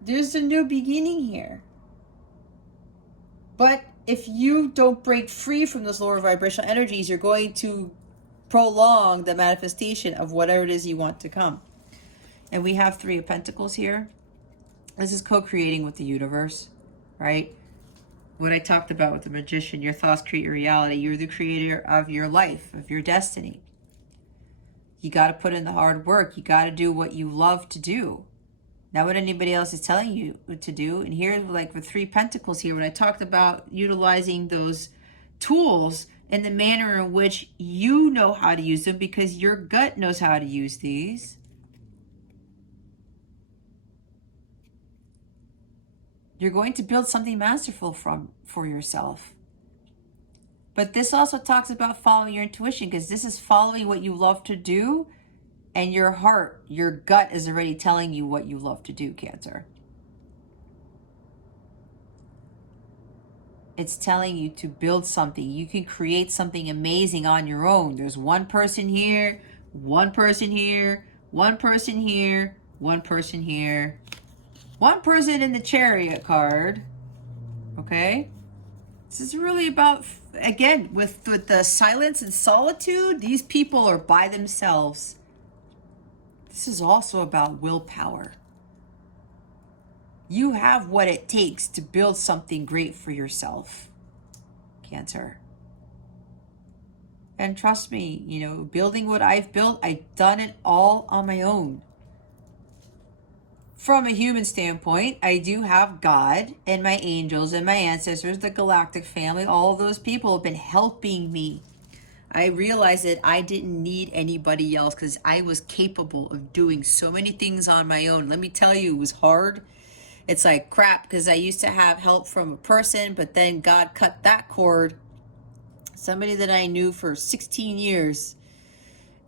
There's a new beginning here. But if you don't break free from those lower vibrational energies, you're going to prolong the manifestation of whatever it is you want to come. And we have Three of Pentacles here. This is co-creating with the universe, right? What I talked about with the Magician, your thoughts create your reality. You're the creator of your life, of your destiny. You got to put in the hard work. You got to do what you love to do, not what anybody else is telling you to do. And here, like with Three Pentacles here, when I talked about utilizing those tools in the manner in which you know how to use them, because your gut knows how to use these. You're going to build something masterful for yourself. But this also talks about following your intuition, because this is following what you love to do, and your heart, your gut is already telling you what you love to do, Cancer. It's telling you to build something. You can create something amazing on your own. There's one person here, one person here, one person here, one person here, one person in the Chariot card. Okay? This is really about, again, with the silence and solitude, these people are by themselves. This is also about willpower. You have what it takes to build something great for yourself, Cancer. And trust me, you know, building what I've built, I've done it all on my own. From a human standpoint, I do have God and my angels and my ancestors, the galactic family. All of those people have been helping me. I realized that I didn't need anybody else because I was capable of doing so many things on my own. Let me tell you, it was hard. It's like crap, because I used to have help from a person, but then God cut that cord. Somebody that I knew for 16 years.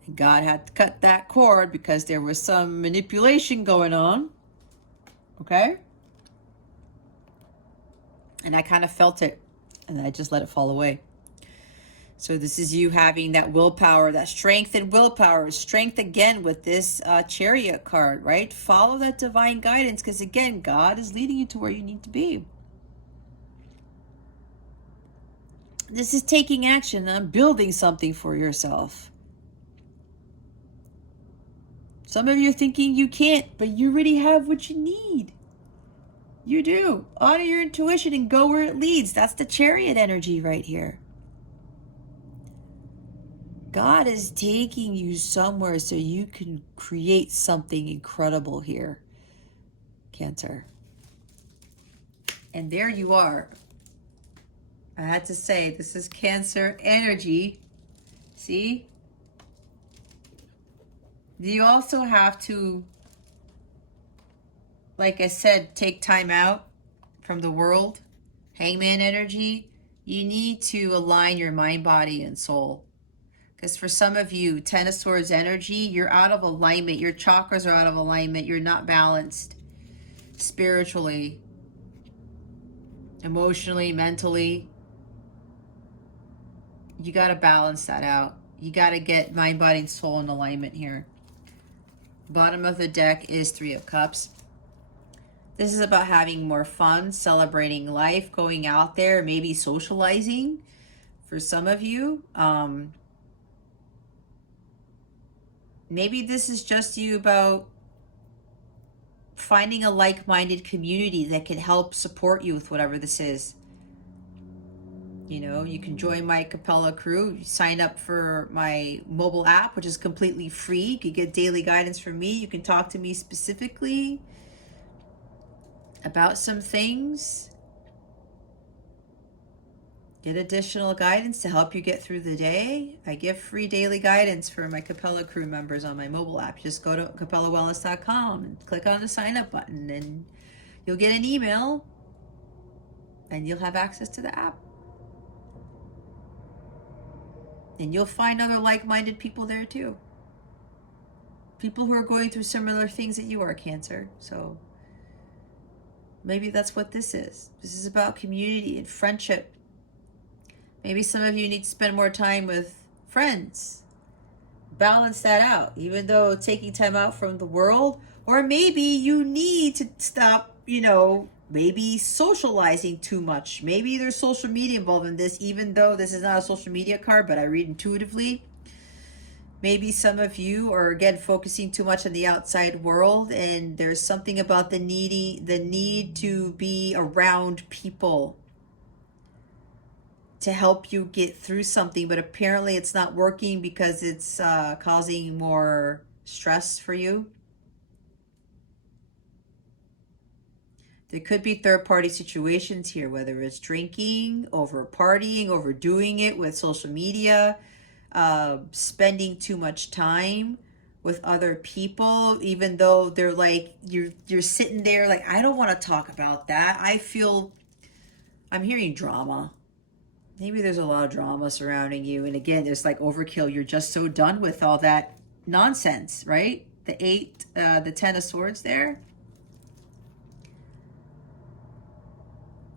And God had to cut that cord because there was some manipulation going on. Okay? And I kind of felt it, and I just let it fall away. So this is you having that willpower, that strength and willpower. Strength again with this Chariot card, right? Follow that divine guidance, because again, God is leading you to where you need to be. This is taking action on building something for yourself. Some of you are thinking you can't, but you already have what you need. You do. Honor your intuition and go where it leads. That's the Chariot energy right here. God is taking you somewhere so you can create something incredible here, Cancer. And there you are. I had to say, this is Cancer energy. See? You also have to, like I said, take time out from the world. Hangman energy. You need to align your mind, body, and soul. Because for some of you, Ten of Swords energy, you're out of alignment. Your chakras are out of alignment. You're not balanced spiritually, emotionally, mentally. You got to balance that out. You got to get mind, body, and soul in alignment here. Bottom of the deck is Three of Cups. This is about having more fun, celebrating life, going out there, maybe socializing for some of you. Maybe this is just you about finding a like-minded community that can help support you with whatever this is. You know, you can join my Capella crew. Sign up for my mobile app, which is completely free. You can get daily guidance from me. You can talk to me specifically about some things. Get additional guidance to help you get through the day. I give free daily guidance for my Capella crew members on my mobile app. Just go to capellawellness.com and click on the sign up button, and you'll get an email and you'll have access to the app. And you'll find other like-minded people there too. People who are going through similar things that you are, Cancer. So maybe that's what this is. This is about community and friendship. Maybe some of you need to spend more time with friends. Balance that out, even though taking time out from the world. Or maybe you need to stop, maybe socializing too much. Maybe there's social media involved in this, even though this is not a social media card, but I read intuitively. Maybe some of you are, again, focusing too much on the outside world, and there's something about the need to be around people to help you get through something, but apparently it's not working because it's causing more stress for you. There could be third-party situations here, whether it's drinking, over partying, overdoing it with social media, spending too much time with other people, even though they're like, you're sitting there like, I don't want to talk about that. I'm hearing drama. Maybe there's a lot of drama surrounding you. And again, there's like overkill. You're just so done with all that nonsense, right? The 10 of Swords there.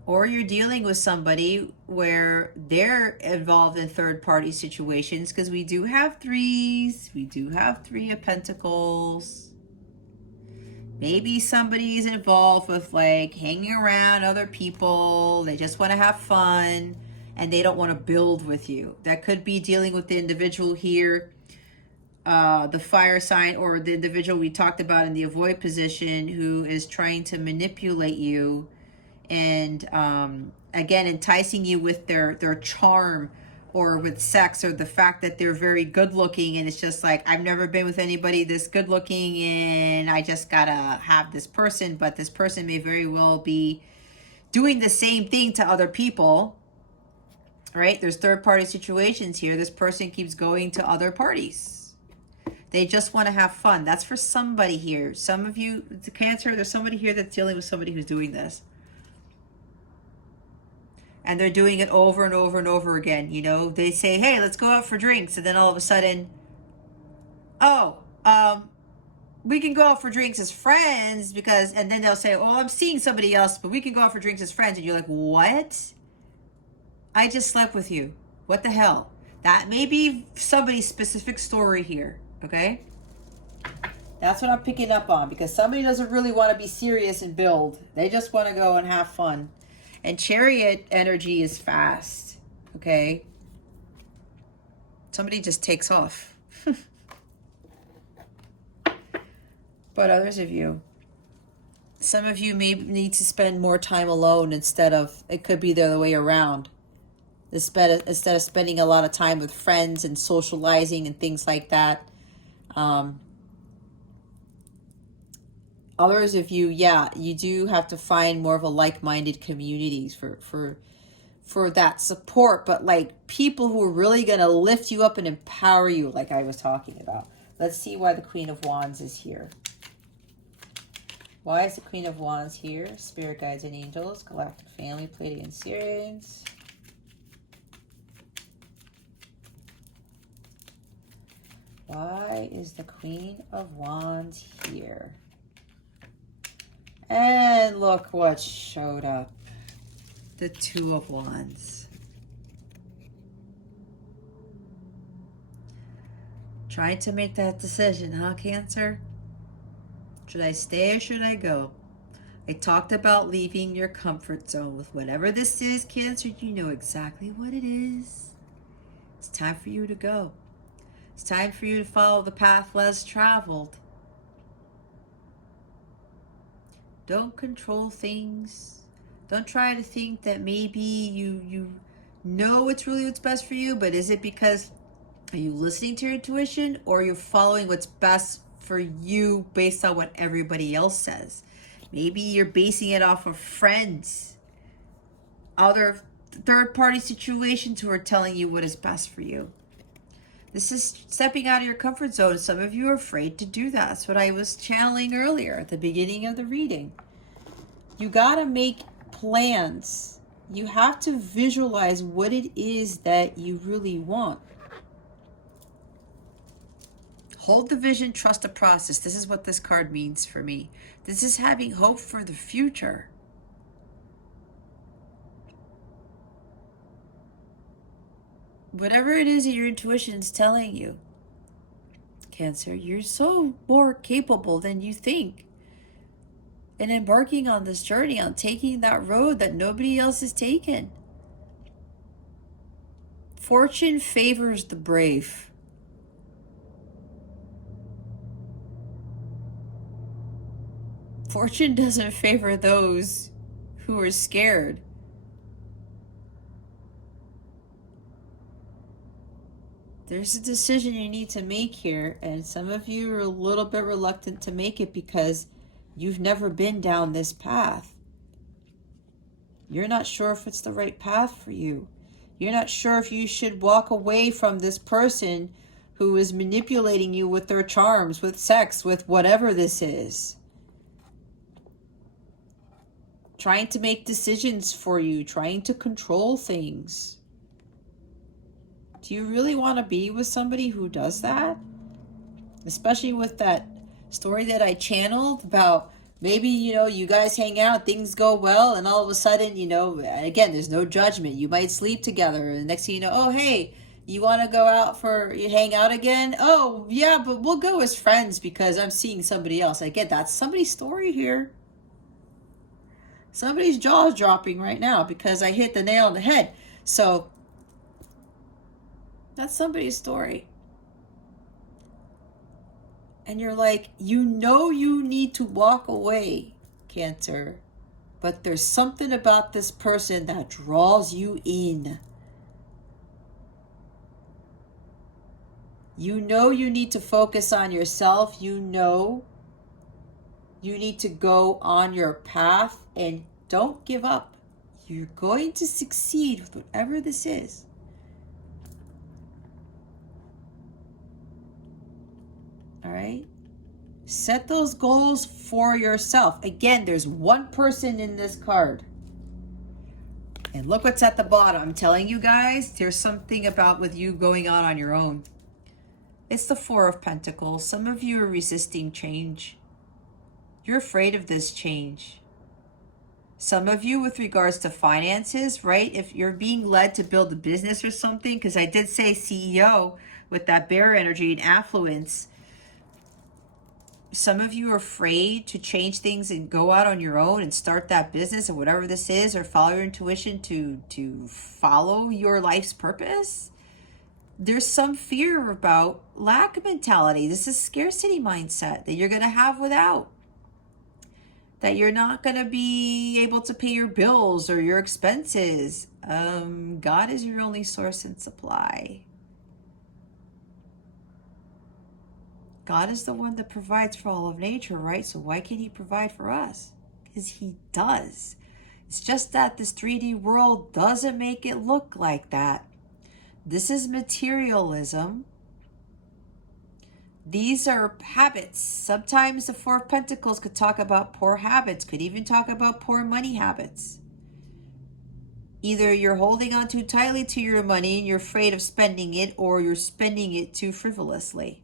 Or you're dealing with somebody where they're involved in third-party situations, because we do have threes. We do have Three of Pentacles. Maybe somebody's involved with like hanging around other people. They just want to have fun and they don't want to build with you. That could be dealing with the individual here, the fire sign, or the individual we talked about in the avoid position who is trying to manipulate you and again, enticing you with their charm or with sex, or the fact that they're very good looking, and it's just like, I've never been with anybody this good looking and I just gotta have this person. But this person may very well be doing the same thing to other people, right? There's third-party situations here. This person keeps going to other parties. They just want to have fun. That's for somebody here. Some of you, the Cancer, there's somebody here that's dealing with somebody who's doing this. And they're doing it over and over and over again. They say, hey, let's go out for drinks. And then all of a sudden, we can go out for drinks as friends because, and then they'll say, well, I'm seeing somebody else, but we can go out for drinks as friends. And you're like, what? I just slept with you. What the hell? That may be somebody's specific story here, okay? That's what I'm picking up on, because somebody doesn't really want to be serious and build. They just want to go and have fun. And Chariot energy is fast, okay? Somebody just takes off. But others of you, some of you may need to spend more time alone instead of, it could be the other way around. Instead of spending a lot of time with friends and socializing and things like that. Others of you, yeah, you do have to find more of a like-minded communities for that support, but like people who are really going to lift you up and empower you, like I was talking about. Let's see why the Queen of Wands is here. Why is the Queen of Wands here? Spirit guides and angels, galactic family, Pleiadian Sirians. Why is the Queen of Wands here? And look what showed up. The Two of Wands. Trying to make that decision, huh, Cancer? Should I stay or should I go? I talked about leaving your comfort zone with whatever this is, Cancer. You know exactly what it is. It's time for you to go. It's time for you to follow the path less traveled. Don't control things. Don't try to think that maybe you know it's really what's best for you, but is it because are you listening to your intuition, or you're following what's best for you based on what everybody else says? Maybe you're basing it off of friends, other third-party situations who are telling you what is best for you. This is stepping out of your comfort zone. Some of you are afraid to do that. That's what I was channeling earlier at the beginning of the reading. You got to make plans. You have to visualize what it is that you really want. Hold the vision, trust the process. This is what this card means for me. This is having hope for the future. Whatever it is that your intuition is telling you, Cancer, you're so more capable than you think. And embarking on this journey, on taking that road that nobody else has taken. Fortune favors the brave. Fortune doesn't favor those who are scared. There's a decision you need to make here, and some of you are a little bit reluctant to make it because you've never been down this path. You're not sure if it's the right path for you. You're not sure if you should walk away from this person who is manipulating you with their charms, with sex, with whatever this is. Trying to make decisions for you, trying to control things. Do you really want to be with somebody who does that? Especially with that story that I channeled about maybe, you guys hang out, things go well, and all of a sudden, again, there's no judgment. You might sleep together, and next thing you know, oh, hey, you want to go out you hang out again? Oh, yeah, but we'll go as friends because I'm seeing somebody else. I get that's somebody's story here. Somebody's jaw's dropping right now because I hit the nail on the head. So that's somebody's story. And you're like, you need to walk away, Cancer. But there's something about this person that draws you in. You need to focus on yourself. You need to go on your path and don't give up. You're going to succeed with whatever this is. All right? Set those goals for yourself. Again, there's one person in this card. And look what's at the bottom. I'm telling you guys, there's something about with you going on your own. It's the Four of Pentacles. Some of you are resisting change. You're afraid of this change. Some of you with regards to finances, right? If you're being led to build a business or something, because I did say CEO with that bear energy and affluence. Some of you are afraid to change things and go out on your own and start that business or whatever this is, or follow your intuition to follow your life's purpose. There's some fear about lack mentality. This is scarcity mindset that you're going to have without. That you're not going to be able to pay your bills or your expenses. God is your only source and supply. God is the one that provides for all of nature, right? So why can't he provide for us? Because he does. It's just that this 3D world doesn't make it look like that. This is materialism. These are habits. Sometimes the Four of Pentacles could talk about poor habits, could even talk about poor money habits. Either you're holding on too tightly to your money and you're afraid of spending it, or you're spending it too frivolously.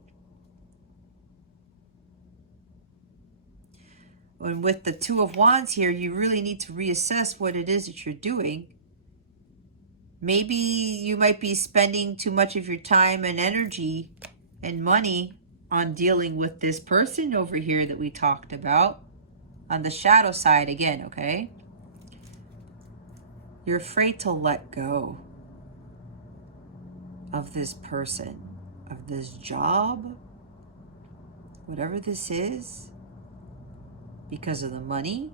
And with the Two of Wands here, you really need to reassess what it is that you're doing. Maybe you might be spending too much of your time and energy and money on dealing with this person over here that we talked about on the shadow side again, okay? You're afraid to let go of this person, of this job, whatever this is, because of the money,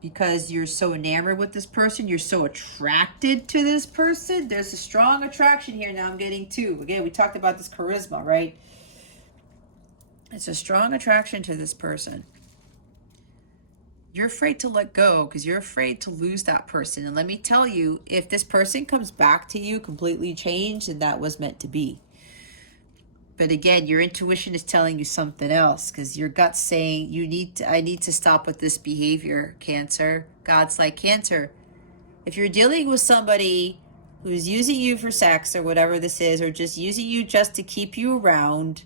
because you're so enamored with this person, you're so attracted to this person. There's a strong attraction here. Now I'm getting two. Again, we talked about this charisma, right? It's a strong attraction to this person. You're afraid to let go because you're afraid to lose that person. And let me tell you, if this person comes back to you completely changed, then that was meant to be. But again, your intuition is telling you something else, because your gut's saying I need to stop with this behavior, Cancer. God's like, Cancer, if you're dealing with somebody who's using you for sex or whatever this is, or just using you just to keep you around,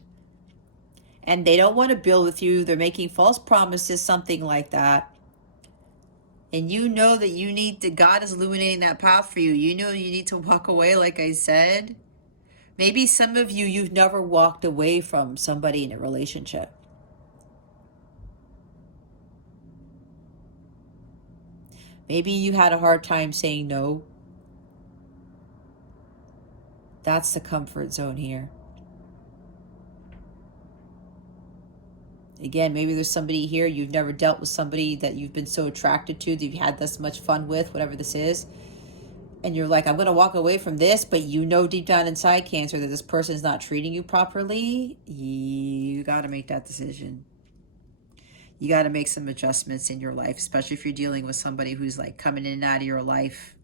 and they don't want to build with you, they're making false promises, something like that, and you know that you need to, God is illuminating that path for you. You know you need to walk away, like I said. Maybe some of you, you've never walked away from somebody in a relationship. Maybe you had a hard time saying no. That's the comfort zone here. Again, maybe there's somebody here, you've never dealt with somebody that you've been so attracted to, that you've had this much fun with, whatever this is. And you're like, I'm going to walk away from this, but you know deep down inside, Cancer, that this person's not treating you properly. You got to make that decision. You got to make some adjustments in your life, especially if you're dealing with somebody who's like coming in and out of your life,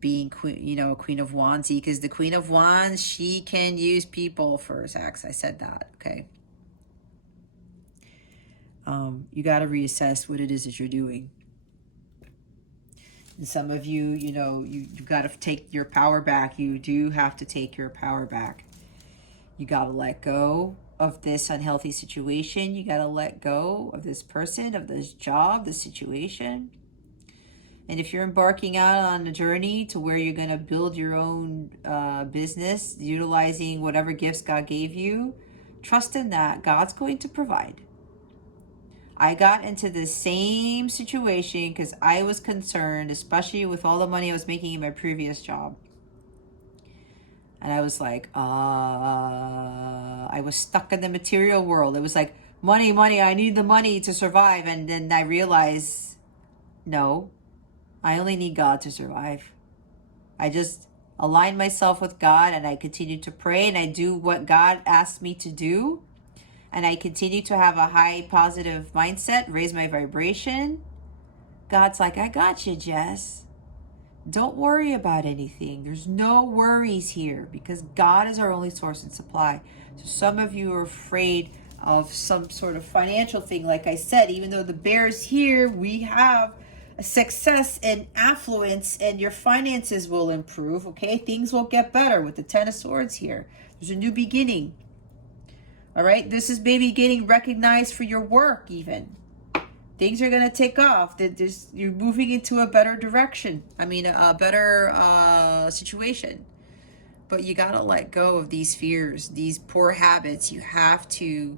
being queen, Queen of Wands, because the Queen of Wands, she can use people for sex. I said that, okay? You got to reassess what it is that you're doing. And some of you, you've got to take your power back. You do have to take your power back. You got to let go of this unhealthy situation. You got to let go of this person, of this job, this situation. And if you're embarking out on a journey to where you're going to build your own business, utilizing whatever gifts God gave you, trust in that. God's going to provide. I got into the same situation because I was concerned, especially with all the money I was making in my previous job. And I was like, I was stuck in the material world. It was like, money, I need the money to survive. And then I realized, no, I only need God to survive. I just align myself with God, and I continue to pray, and I do what God asked me to do. And I continue to have a high positive mindset, raise my vibration. God's like, I got you, Jess. Don't worry about anything. There's no worries here, because God is our only source and supply. So some of you are afraid of some sort of financial thing. Like I said, even though the bear's here, we have a success and affluence, and your finances will improve, okay? Things will get better with the Ten of Swords here. There's a new beginning. All right, this is maybe getting recognized for your work even. Things are going to take off. You're moving into a better direction. I mean, a better situation. But you got to let go of these fears, these poor habits. You have to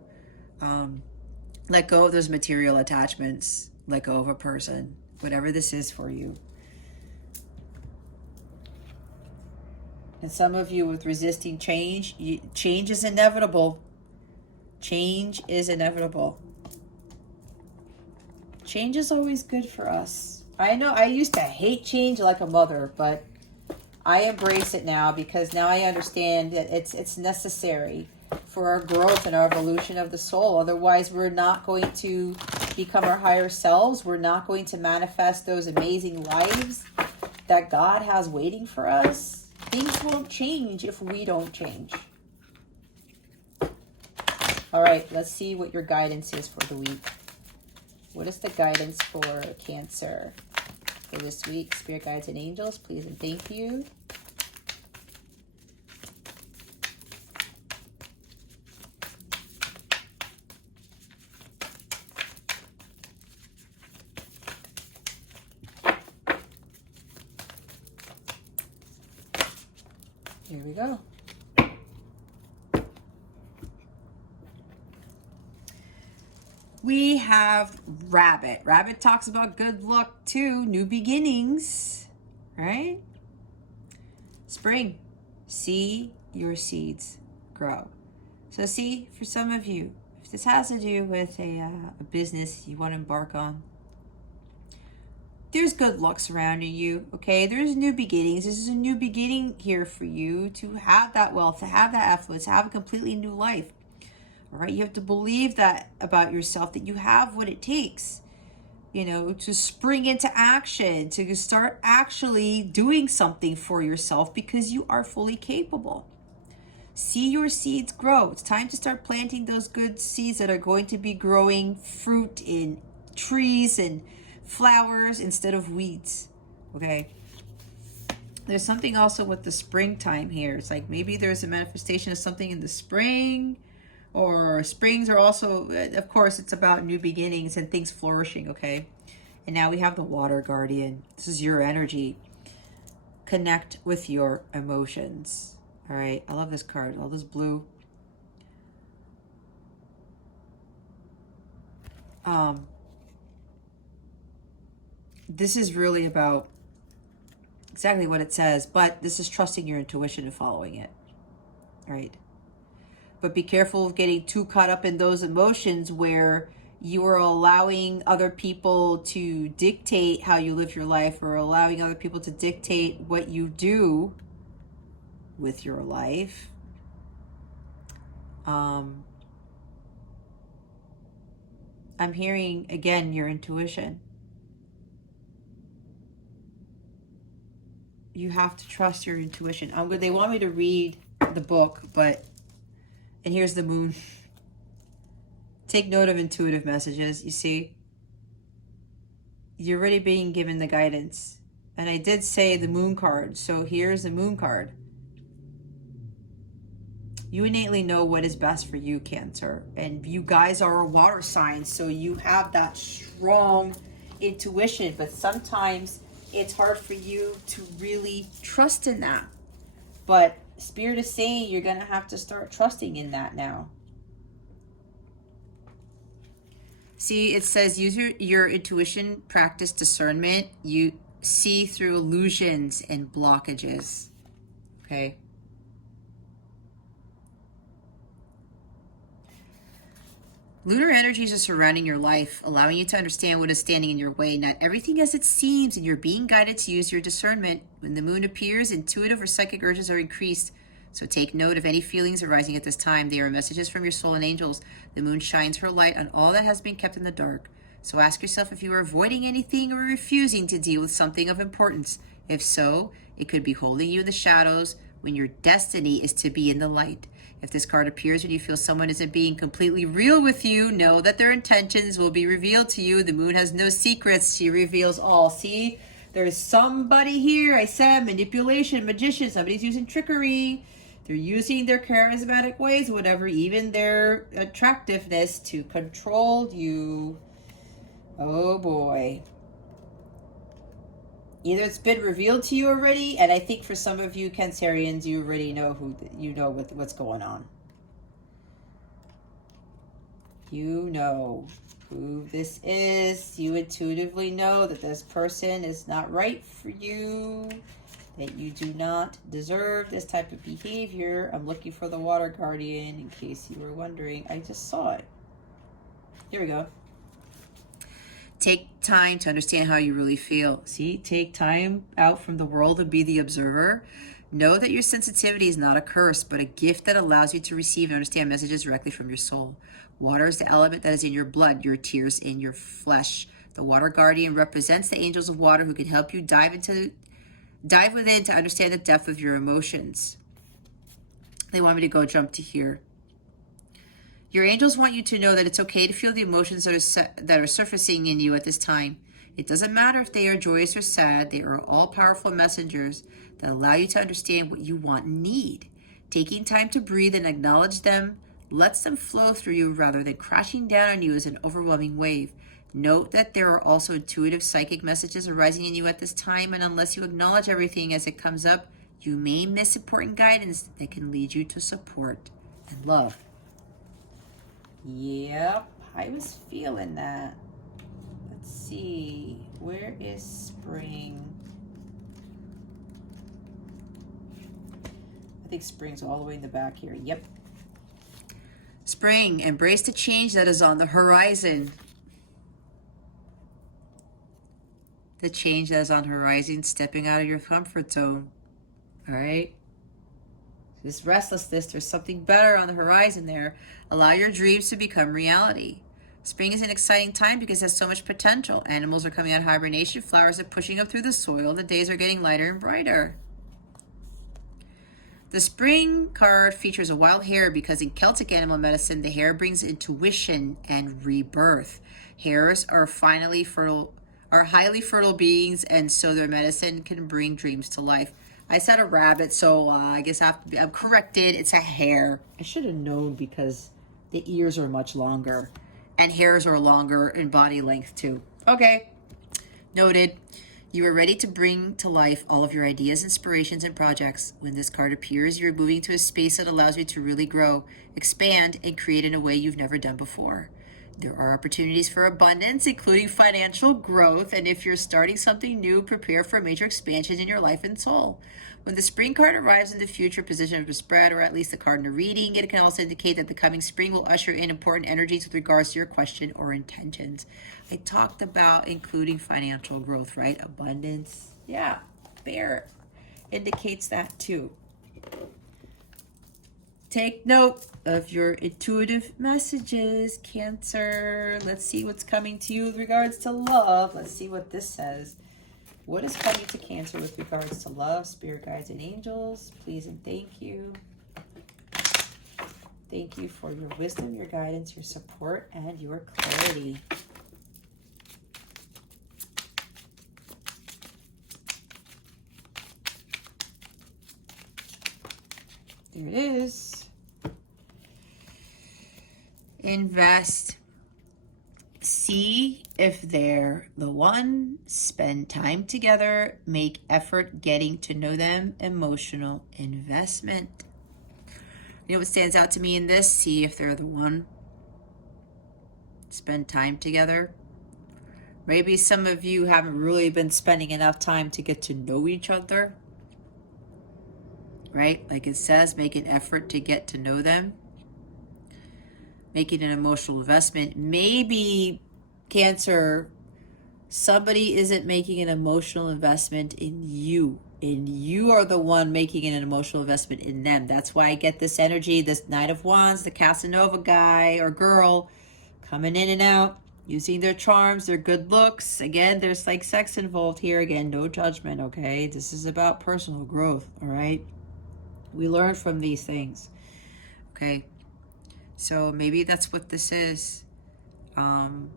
let go of those material attachments. Let go of a person, whatever this is for you. And some of you with resisting change, change is inevitable. Change is inevitable. Change is always good for us. I know I used to hate change like a mother, but I embrace it now because now I understand that it's necessary for our growth and our evolution of the soul. Otherwise, we're not going to become our higher selves. We're not going to manifest those amazing lives that God has waiting for us. Things won't change if we don't change. All right, let's see what your guidance is for the week. What is the guidance for Cancer for this week? Spirit guides and angels, please and thank you. Here we go. We have Rabbit. Rabbit talks about good luck too, new beginnings, right? Spring, see your seeds grow. So see, for some of you, if this has to do with a business you want to embark on, there's good luck surrounding you, okay? There's new beginnings. This is a new beginning here for you to have that wealth, to have that affluence, to have a completely new life. All right, you have to believe that about yourself, that you have what it takes, you know, to spring into action, to start actually doing something for yourself because you are fully capable. See your seeds grow. It's time to start planting those good seeds that are going to be growing fruit in trees and flowers instead of weeds, okay? There's something also with the springtime here. It's like maybe there's a manifestation of something in the spring, or springs are also, of course, it's about new beginnings and things flourishing, okay? And now we have the Water Guardian. This is your energy. Connect with your emotions. All right, I love this card. All this blue. This is really about exactly what it says, but this is trusting your intuition and following it. All right. But be careful of getting too caught up in those emotions where you are allowing other people to dictate how you live your life, or allowing other people to dictate what you do with your life. I'm hearing, again, your intuition. You have to trust your intuition. They want me to read the book, but, and here's the moon. Take note of intuitive messages. You see, you're already being given the guidance. And I did say the moon card. So here's the moon card. You innately know what is best for you, Cancer. And you guys are a water sign, so you have that strong intuition. But sometimes it's hard for you to really trust in that. But Spirit is saying you're going to have to start trusting in that now. See, it says use your intuition, practice discernment. You see through illusions and blockages. Okay. Lunar energies are surrounding your life, allowing you to understand what is standing in your way. Not everything as it seems, and you're being guided to use your discernment. When the moon appears, intuitive or psychic urges are increased. So take note of any feelings arising at this time. They are messages from your soul and angels. The moon shines her light on all that has been kept in the dark. So ask yourself if you are avoiding anything or refusing to deal with something of importance. If so, it could be holding you in the shadows when your destiny is to be in the light. If this card appears when you feel someone isn't being completely real with you, know that their intentions will be revealed to you. The moon has no secrets. She reveals all. See, there's somebody here. I said manipulation, magician. Somebody's using trickery. They're using their charismatic ways, whatever, even their attractiveness to control you. Oh boy. Either it's been revealed to you already, and I think for some of you Cancerians, you already know what's going on. You know who this is. You intuitively know that this person is not right for you, that you do not deserve this type of behavior. I'm looking for the water guardian in case you were wondering. I just saw it. Here we go. Take time to understand how you really feel. See, take time out from the world and be the observer. Know that your sensitivity is not a curse, but a gift that allows you to receive and understand messages directly from your soul. Water is the element that is in your blood, your tears in your flesh. The water guardian represents the angels of water who can help you dive within to understand the depth of your emotions. They want me to go jump to here. Your angels want you to know that it's okay to feel the emotions that are surfacing in you at this time. It doesn't matter if they are joyous or sad. They are all powerful messengers that allow you to understand what you want and need. Taking time to breathe and acknowledge them lets them flow through you rather than crashing down on you as an overwhelming wave. Note that there are also intuitive psychic messages arising in you at this time, and unless you acknowledge everything as it comes up, you may miss important guidance that can lead you to support and love. Yep, I was feeling that. Let's see, where is spring? I think spring's all the way in the back here. Yep. Spring, embrace the change that is on the horizon. The change that is on the horizon, stepping out of your comfort zone. All right? This restlessness, there's something better on the horizon there. Allow your dreams to become reality. Spring is an exciting time because it has so much potential. Animals are coming out of hibernation, flowers are pushing up through the soil, the days are getting lighter and brighter. The spring card features a wild hare because in Celtic animal medicine, the hare brings intuition and rebirth. Hares are highly fertile beings, and so their medicine can bring dreams to life. I said a rabbit, so I guess I'm corrected. It's a hare. I should have known because the ears are much longer, and hares are longer in body length too. Okay, noted. You are ready to bring to life all of your ideas, inspirations, and projects. When this card appears, you're moving to a space that allows you to really grow, expand, and create in a way you've never done before. There are opportunities for abundance, including financial growth, and if you're starting something new, prepare for a major expansion in your life and soul. When the spring card arrives in the future position of a spread, or at least the card in a reading, it can also indicate that the coming spring will usher in important energies with regards to your question or intentions. I talked about including financial growth, right? Abundance. Yeah, bear indicates that too. Take note of your intuitive messages, Cancer. Let's see what's coming to you with regards to love. Let's see what this says. What is coming to Cancer with regards to love, spirit guides, and angels? Please and thank you. Thank you for your wisdom, your guidance, your support, and your clarity. There it is. Invest. See if they're the one. Spend time together. Make effort getting to know them. Emotional investment. You know what stands out to me in this? See if they're the one. Spend time together. Maybe some of you haven't really been spending enough time to get to know each other. Right? Like it says, make an effort to get to know them. Making an emotional investment. Maybe, Cancer, somebody isn't making an emotional investment in you. And you are the one making an emotional investment in them. That's why I get this energy, this Knight of Wands, the Casanova guy or girl coming in and out, using their charms, their good looks. Again, there's like sex involved here. Again, no judgment, okay? This is about personal growth, all right? We learn from these things, okay? So maybe that's what this is. And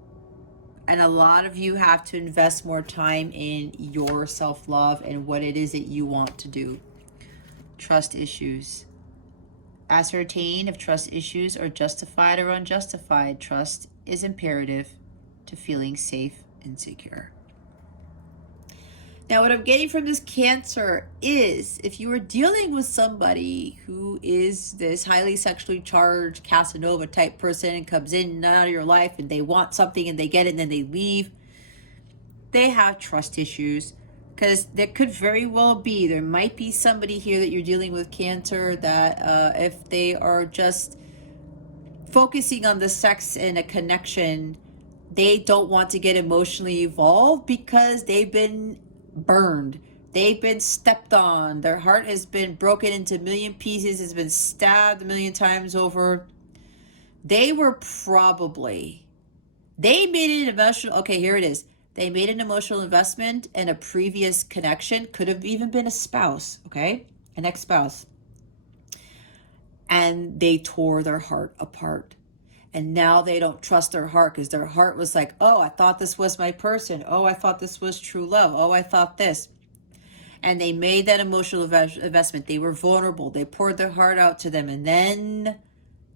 a lot of you have to invest more time in your self-love and what it is that you want to do. Trust issues. Ascertain if trust issues are justified or unjustified. Trust is imperative. to feeling safe and secure. Now, what I'm getting from this Cancer is if you are dealing with somebody who is this highly sexually charged Casanova type person and comes in and out of your life and they want something and they get it and then they leave, they have trust issues. Because there could very well be, there might be somebody here that you're dealing with, Cancer, that if they are just focusing on the sex and a connection, they don't want to get emotionally involved because they've been burned. They've been stepped on. Their heart has been broken into a million pieces, has been stabbed a million times over. They were probably, they made an emotional, okay, here it is. They made an emotional investment in a previous connection, could have even been a spouse, okay? An ex-spouse. And they tore their heart apart. And now they don't trust their heart because their heart was like, oh, I thought this was my person. Oh, I thought this was true love. Oh, I thought this. And they made that emotional investment. They were vulnerable. They poured their heart out to them. And then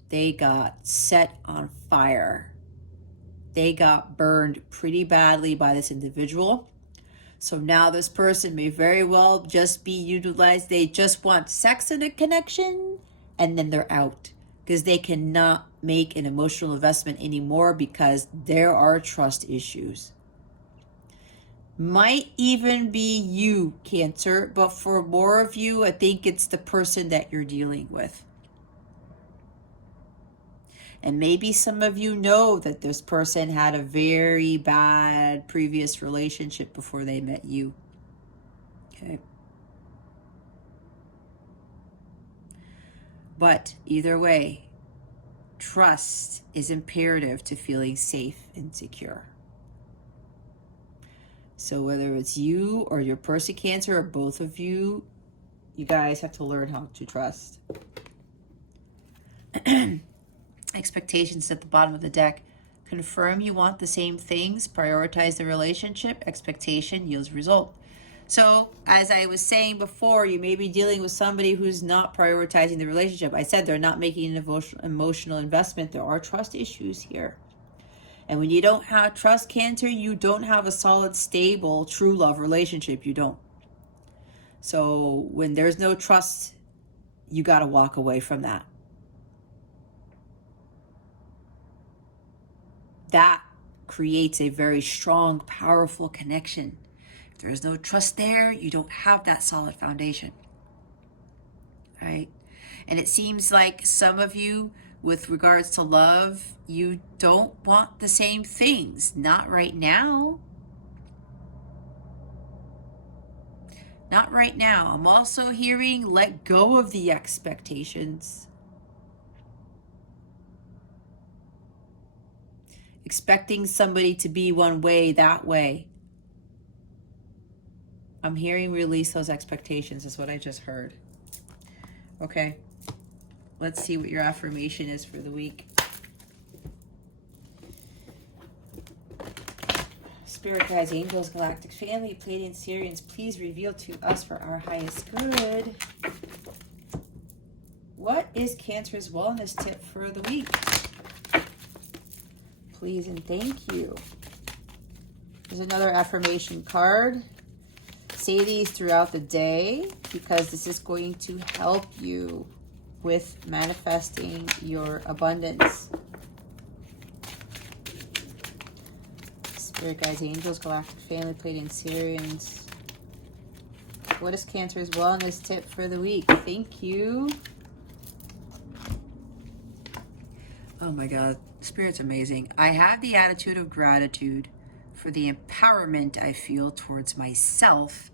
they got set on fire. They got burned pretty badly by this individual. So now this person may very well just be utilized. They just want sex and a connection, and then they're out. Because they cannot make an emotional investment anymore because there are trust issues. Might even be you, Cancer, but for more of you, I think it's the person that you're dealing with. And maybe some of you know that this person had a very bad previous relationship before they met you. Okay. But either way, trust is imperative to feeling safe and secure. So whether it's you or your person, Cancer, or both of you, you guys have to learn how to trust. Expectations at the bottom of the deck. Confirm you want the same things. Prioritize the relationship. Expectation yields result. So, as I was saying before, you may be dealing with somebody who's not prioritizing the relationship. I said they're not making an emotional investment. There are trust issues here. And when you don't have trust, Cancer, you don't have a solid, stable, true love relationship. You don't. So, when there's no trust, you got to walk away from that. That creates a very strong, powerful connection. If there's no trust there, you don't have that solid foundation, right? And it seems like some of you, with regards to love, you don't want the same things. Not right now. Not right now. I'm also hearing let go of the expectations. Expecting somebody to be one way, that way. I'm hearing release those expectations is what I just heard. Okay. Let's see what your affirmation is for the week. Spirit guides, angels, galactic family, Pleiadian, Sirians, please reveal to us for our highest good. What is Cancer's wellness tip for the week? Please and thank you. There's another affirmation card. Say these throughout the day because this is going to help you with manifesting your abundance. Spirit guides, angels, galactic family, Pleiadian, Sirians. What is Cancer's wellness tip for the week? Thank you. Oh my God, Spirit's amazing. I have the attitude of gratitude for the empowerment I feel towards myself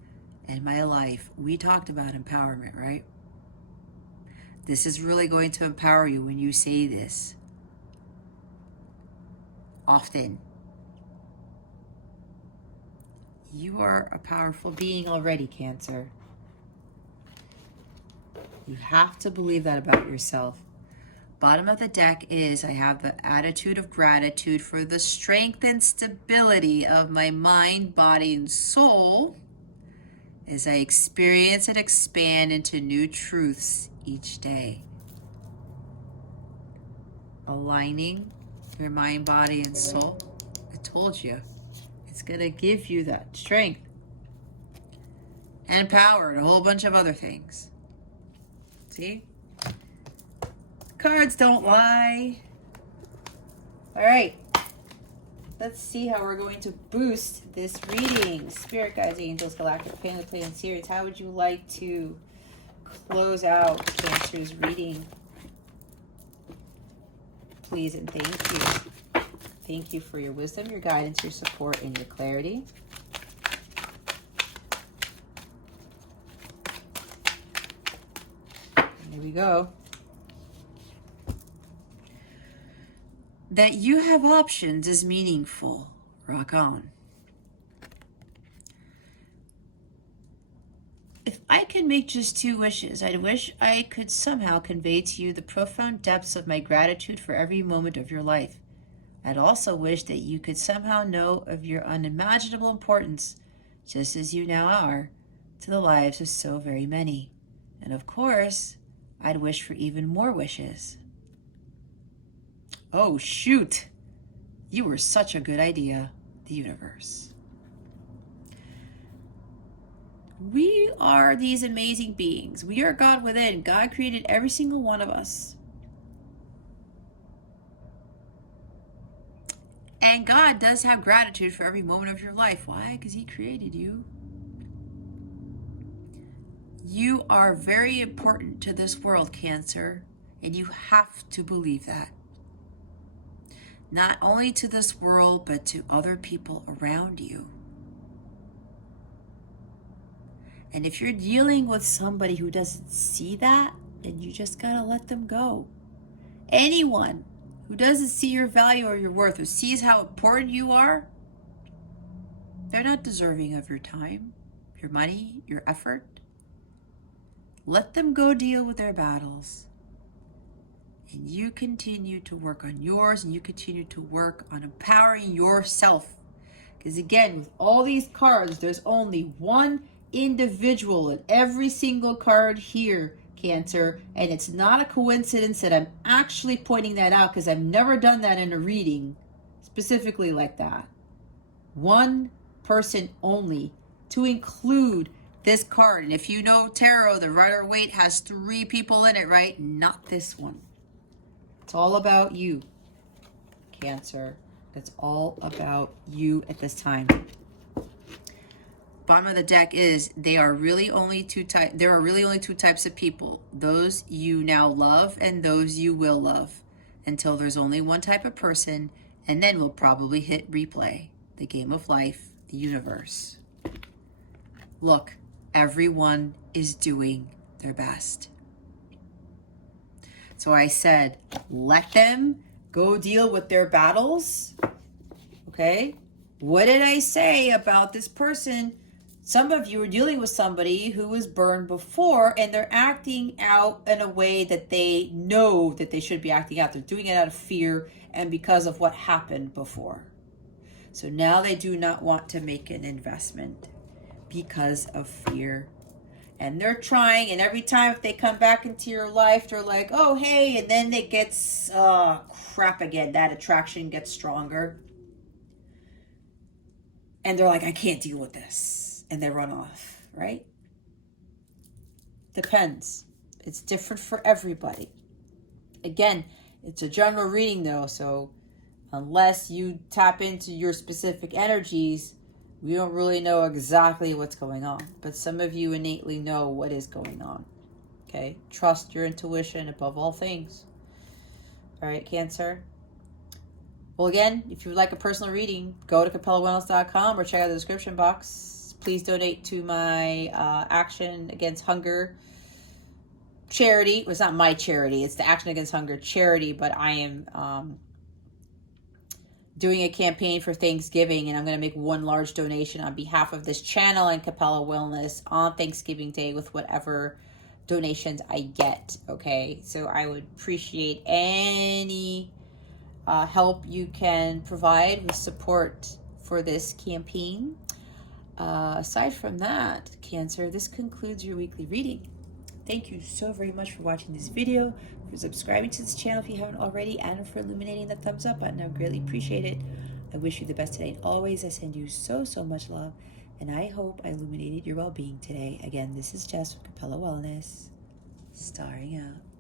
and my life. We talked about empowerment, right? This is really going to empower you when you say this often. You are a powerful being already, Cancer. You have to believe that about yourself. Bottom of the deck is I have the attitude of gratitude for the strength and stability of my mind, body, and soul as I experience and expand into new truths each day. Aligning your mind, body, and soul. told you. It's going to give you that strength and power and a whole bunch of other things. See? Cards don't lie. All right. Let's see how we're going to boost this reading. Spirit guides, angels, galactic, family, play, and series. How would you like to close out Cancer's reading? Please and thank you. Thank you for your wisdom, your guidance, your support, and your clarity. Here we go. That you have options is meaningful. Rock on. If I could make just 2 wishes, I'd wish I could somehow convey to you the profound depths of my gratitude for every moment of your life. I'd also wish that you could somehow know of your unimaginable importance, just as you now are, to the lives of so very many. And of course, I'd wish for even more wishes. Oh, shoot. You were such a good idea, the universe. We are these amazing beings. We are God within. God created every single one of us. And God does have gratitude for every moment of your life. Why? Because He created you. You are very important to this world, Cancer, and you have to believe that. Not only to this world, but to other people around you. And if you're dealing with somebody who doesn't see that, then you just gotta let them go. Anyone who doesn't see your value or your worth, who sees how important you are, they're not deserving of your time, your money, your effort. Let them go deal with their battles. And you continue to work on yours, and you continue to work on empowering yourself. Because again, with all these cards, there's only one individual in every single card here, Cancer. And it's not a coincidence that I'm actually pointing that out, because I've never done that in a reading specifically like that. One person only, to include this card. And if you know tarot, the Rider-Waite has 3 people in it, right? Not this one. It's all about you, Cancer. It's all about you at this time. Bottom of the deck is there are really only 2 types of people. Those you now love and those you will love, until there's only one type of person, and then we'll probably hit replay. The game of life, the universe. Look, everyone is doing their best. So I said, let them go deal with their battles. Okay? What did I say about this person? Some of you are dealing with somebody who was burned before, and they're acting out in a way that they know that they should be acting out. They're doing it out of fear and because of what happened before. So now they do not want to make an investment because of fear. And they're trying, and every time if they come back into your life, they're like, oh, hey, and then it gets crap again. That attraction gets stronger. And they're like, I can't deal with this. And they run off, right? Depends. It's different for everybody. Again, it's a general reading though, so unless you tap into your specific energies, we don't really know exactly what's going on. But some of you innately know what is going on. Okay? Trust your intuition above all things. All right, Cancer? Well, again, if you would like a personal reading, go to CapellaWellness.com or check out the description box. Please donate to my Action Against Hunger charity. Well, it's not my charity. It's the Action Against Hunger charity, but I am doing a campaign for Thanksgiving, and I'm going to make one large donation on behalf of this channel and Capella Wellness on Thanksgiving Day with whatever donations I get. Okay, so I would appreciate any help you can provide with support for this campaign. Aside from that, Cancer, this concludes your weekly reading. Thank you so very much for watching this video, for subscribing to this channel if you haven't already, and for illuminating the thumbs up button. I greatly appreciate it. I wish you the best today and always. I send you so, so much love, and I hope I illuminated your well-being today. Again, this is Jess from Capella Wellness, starring out.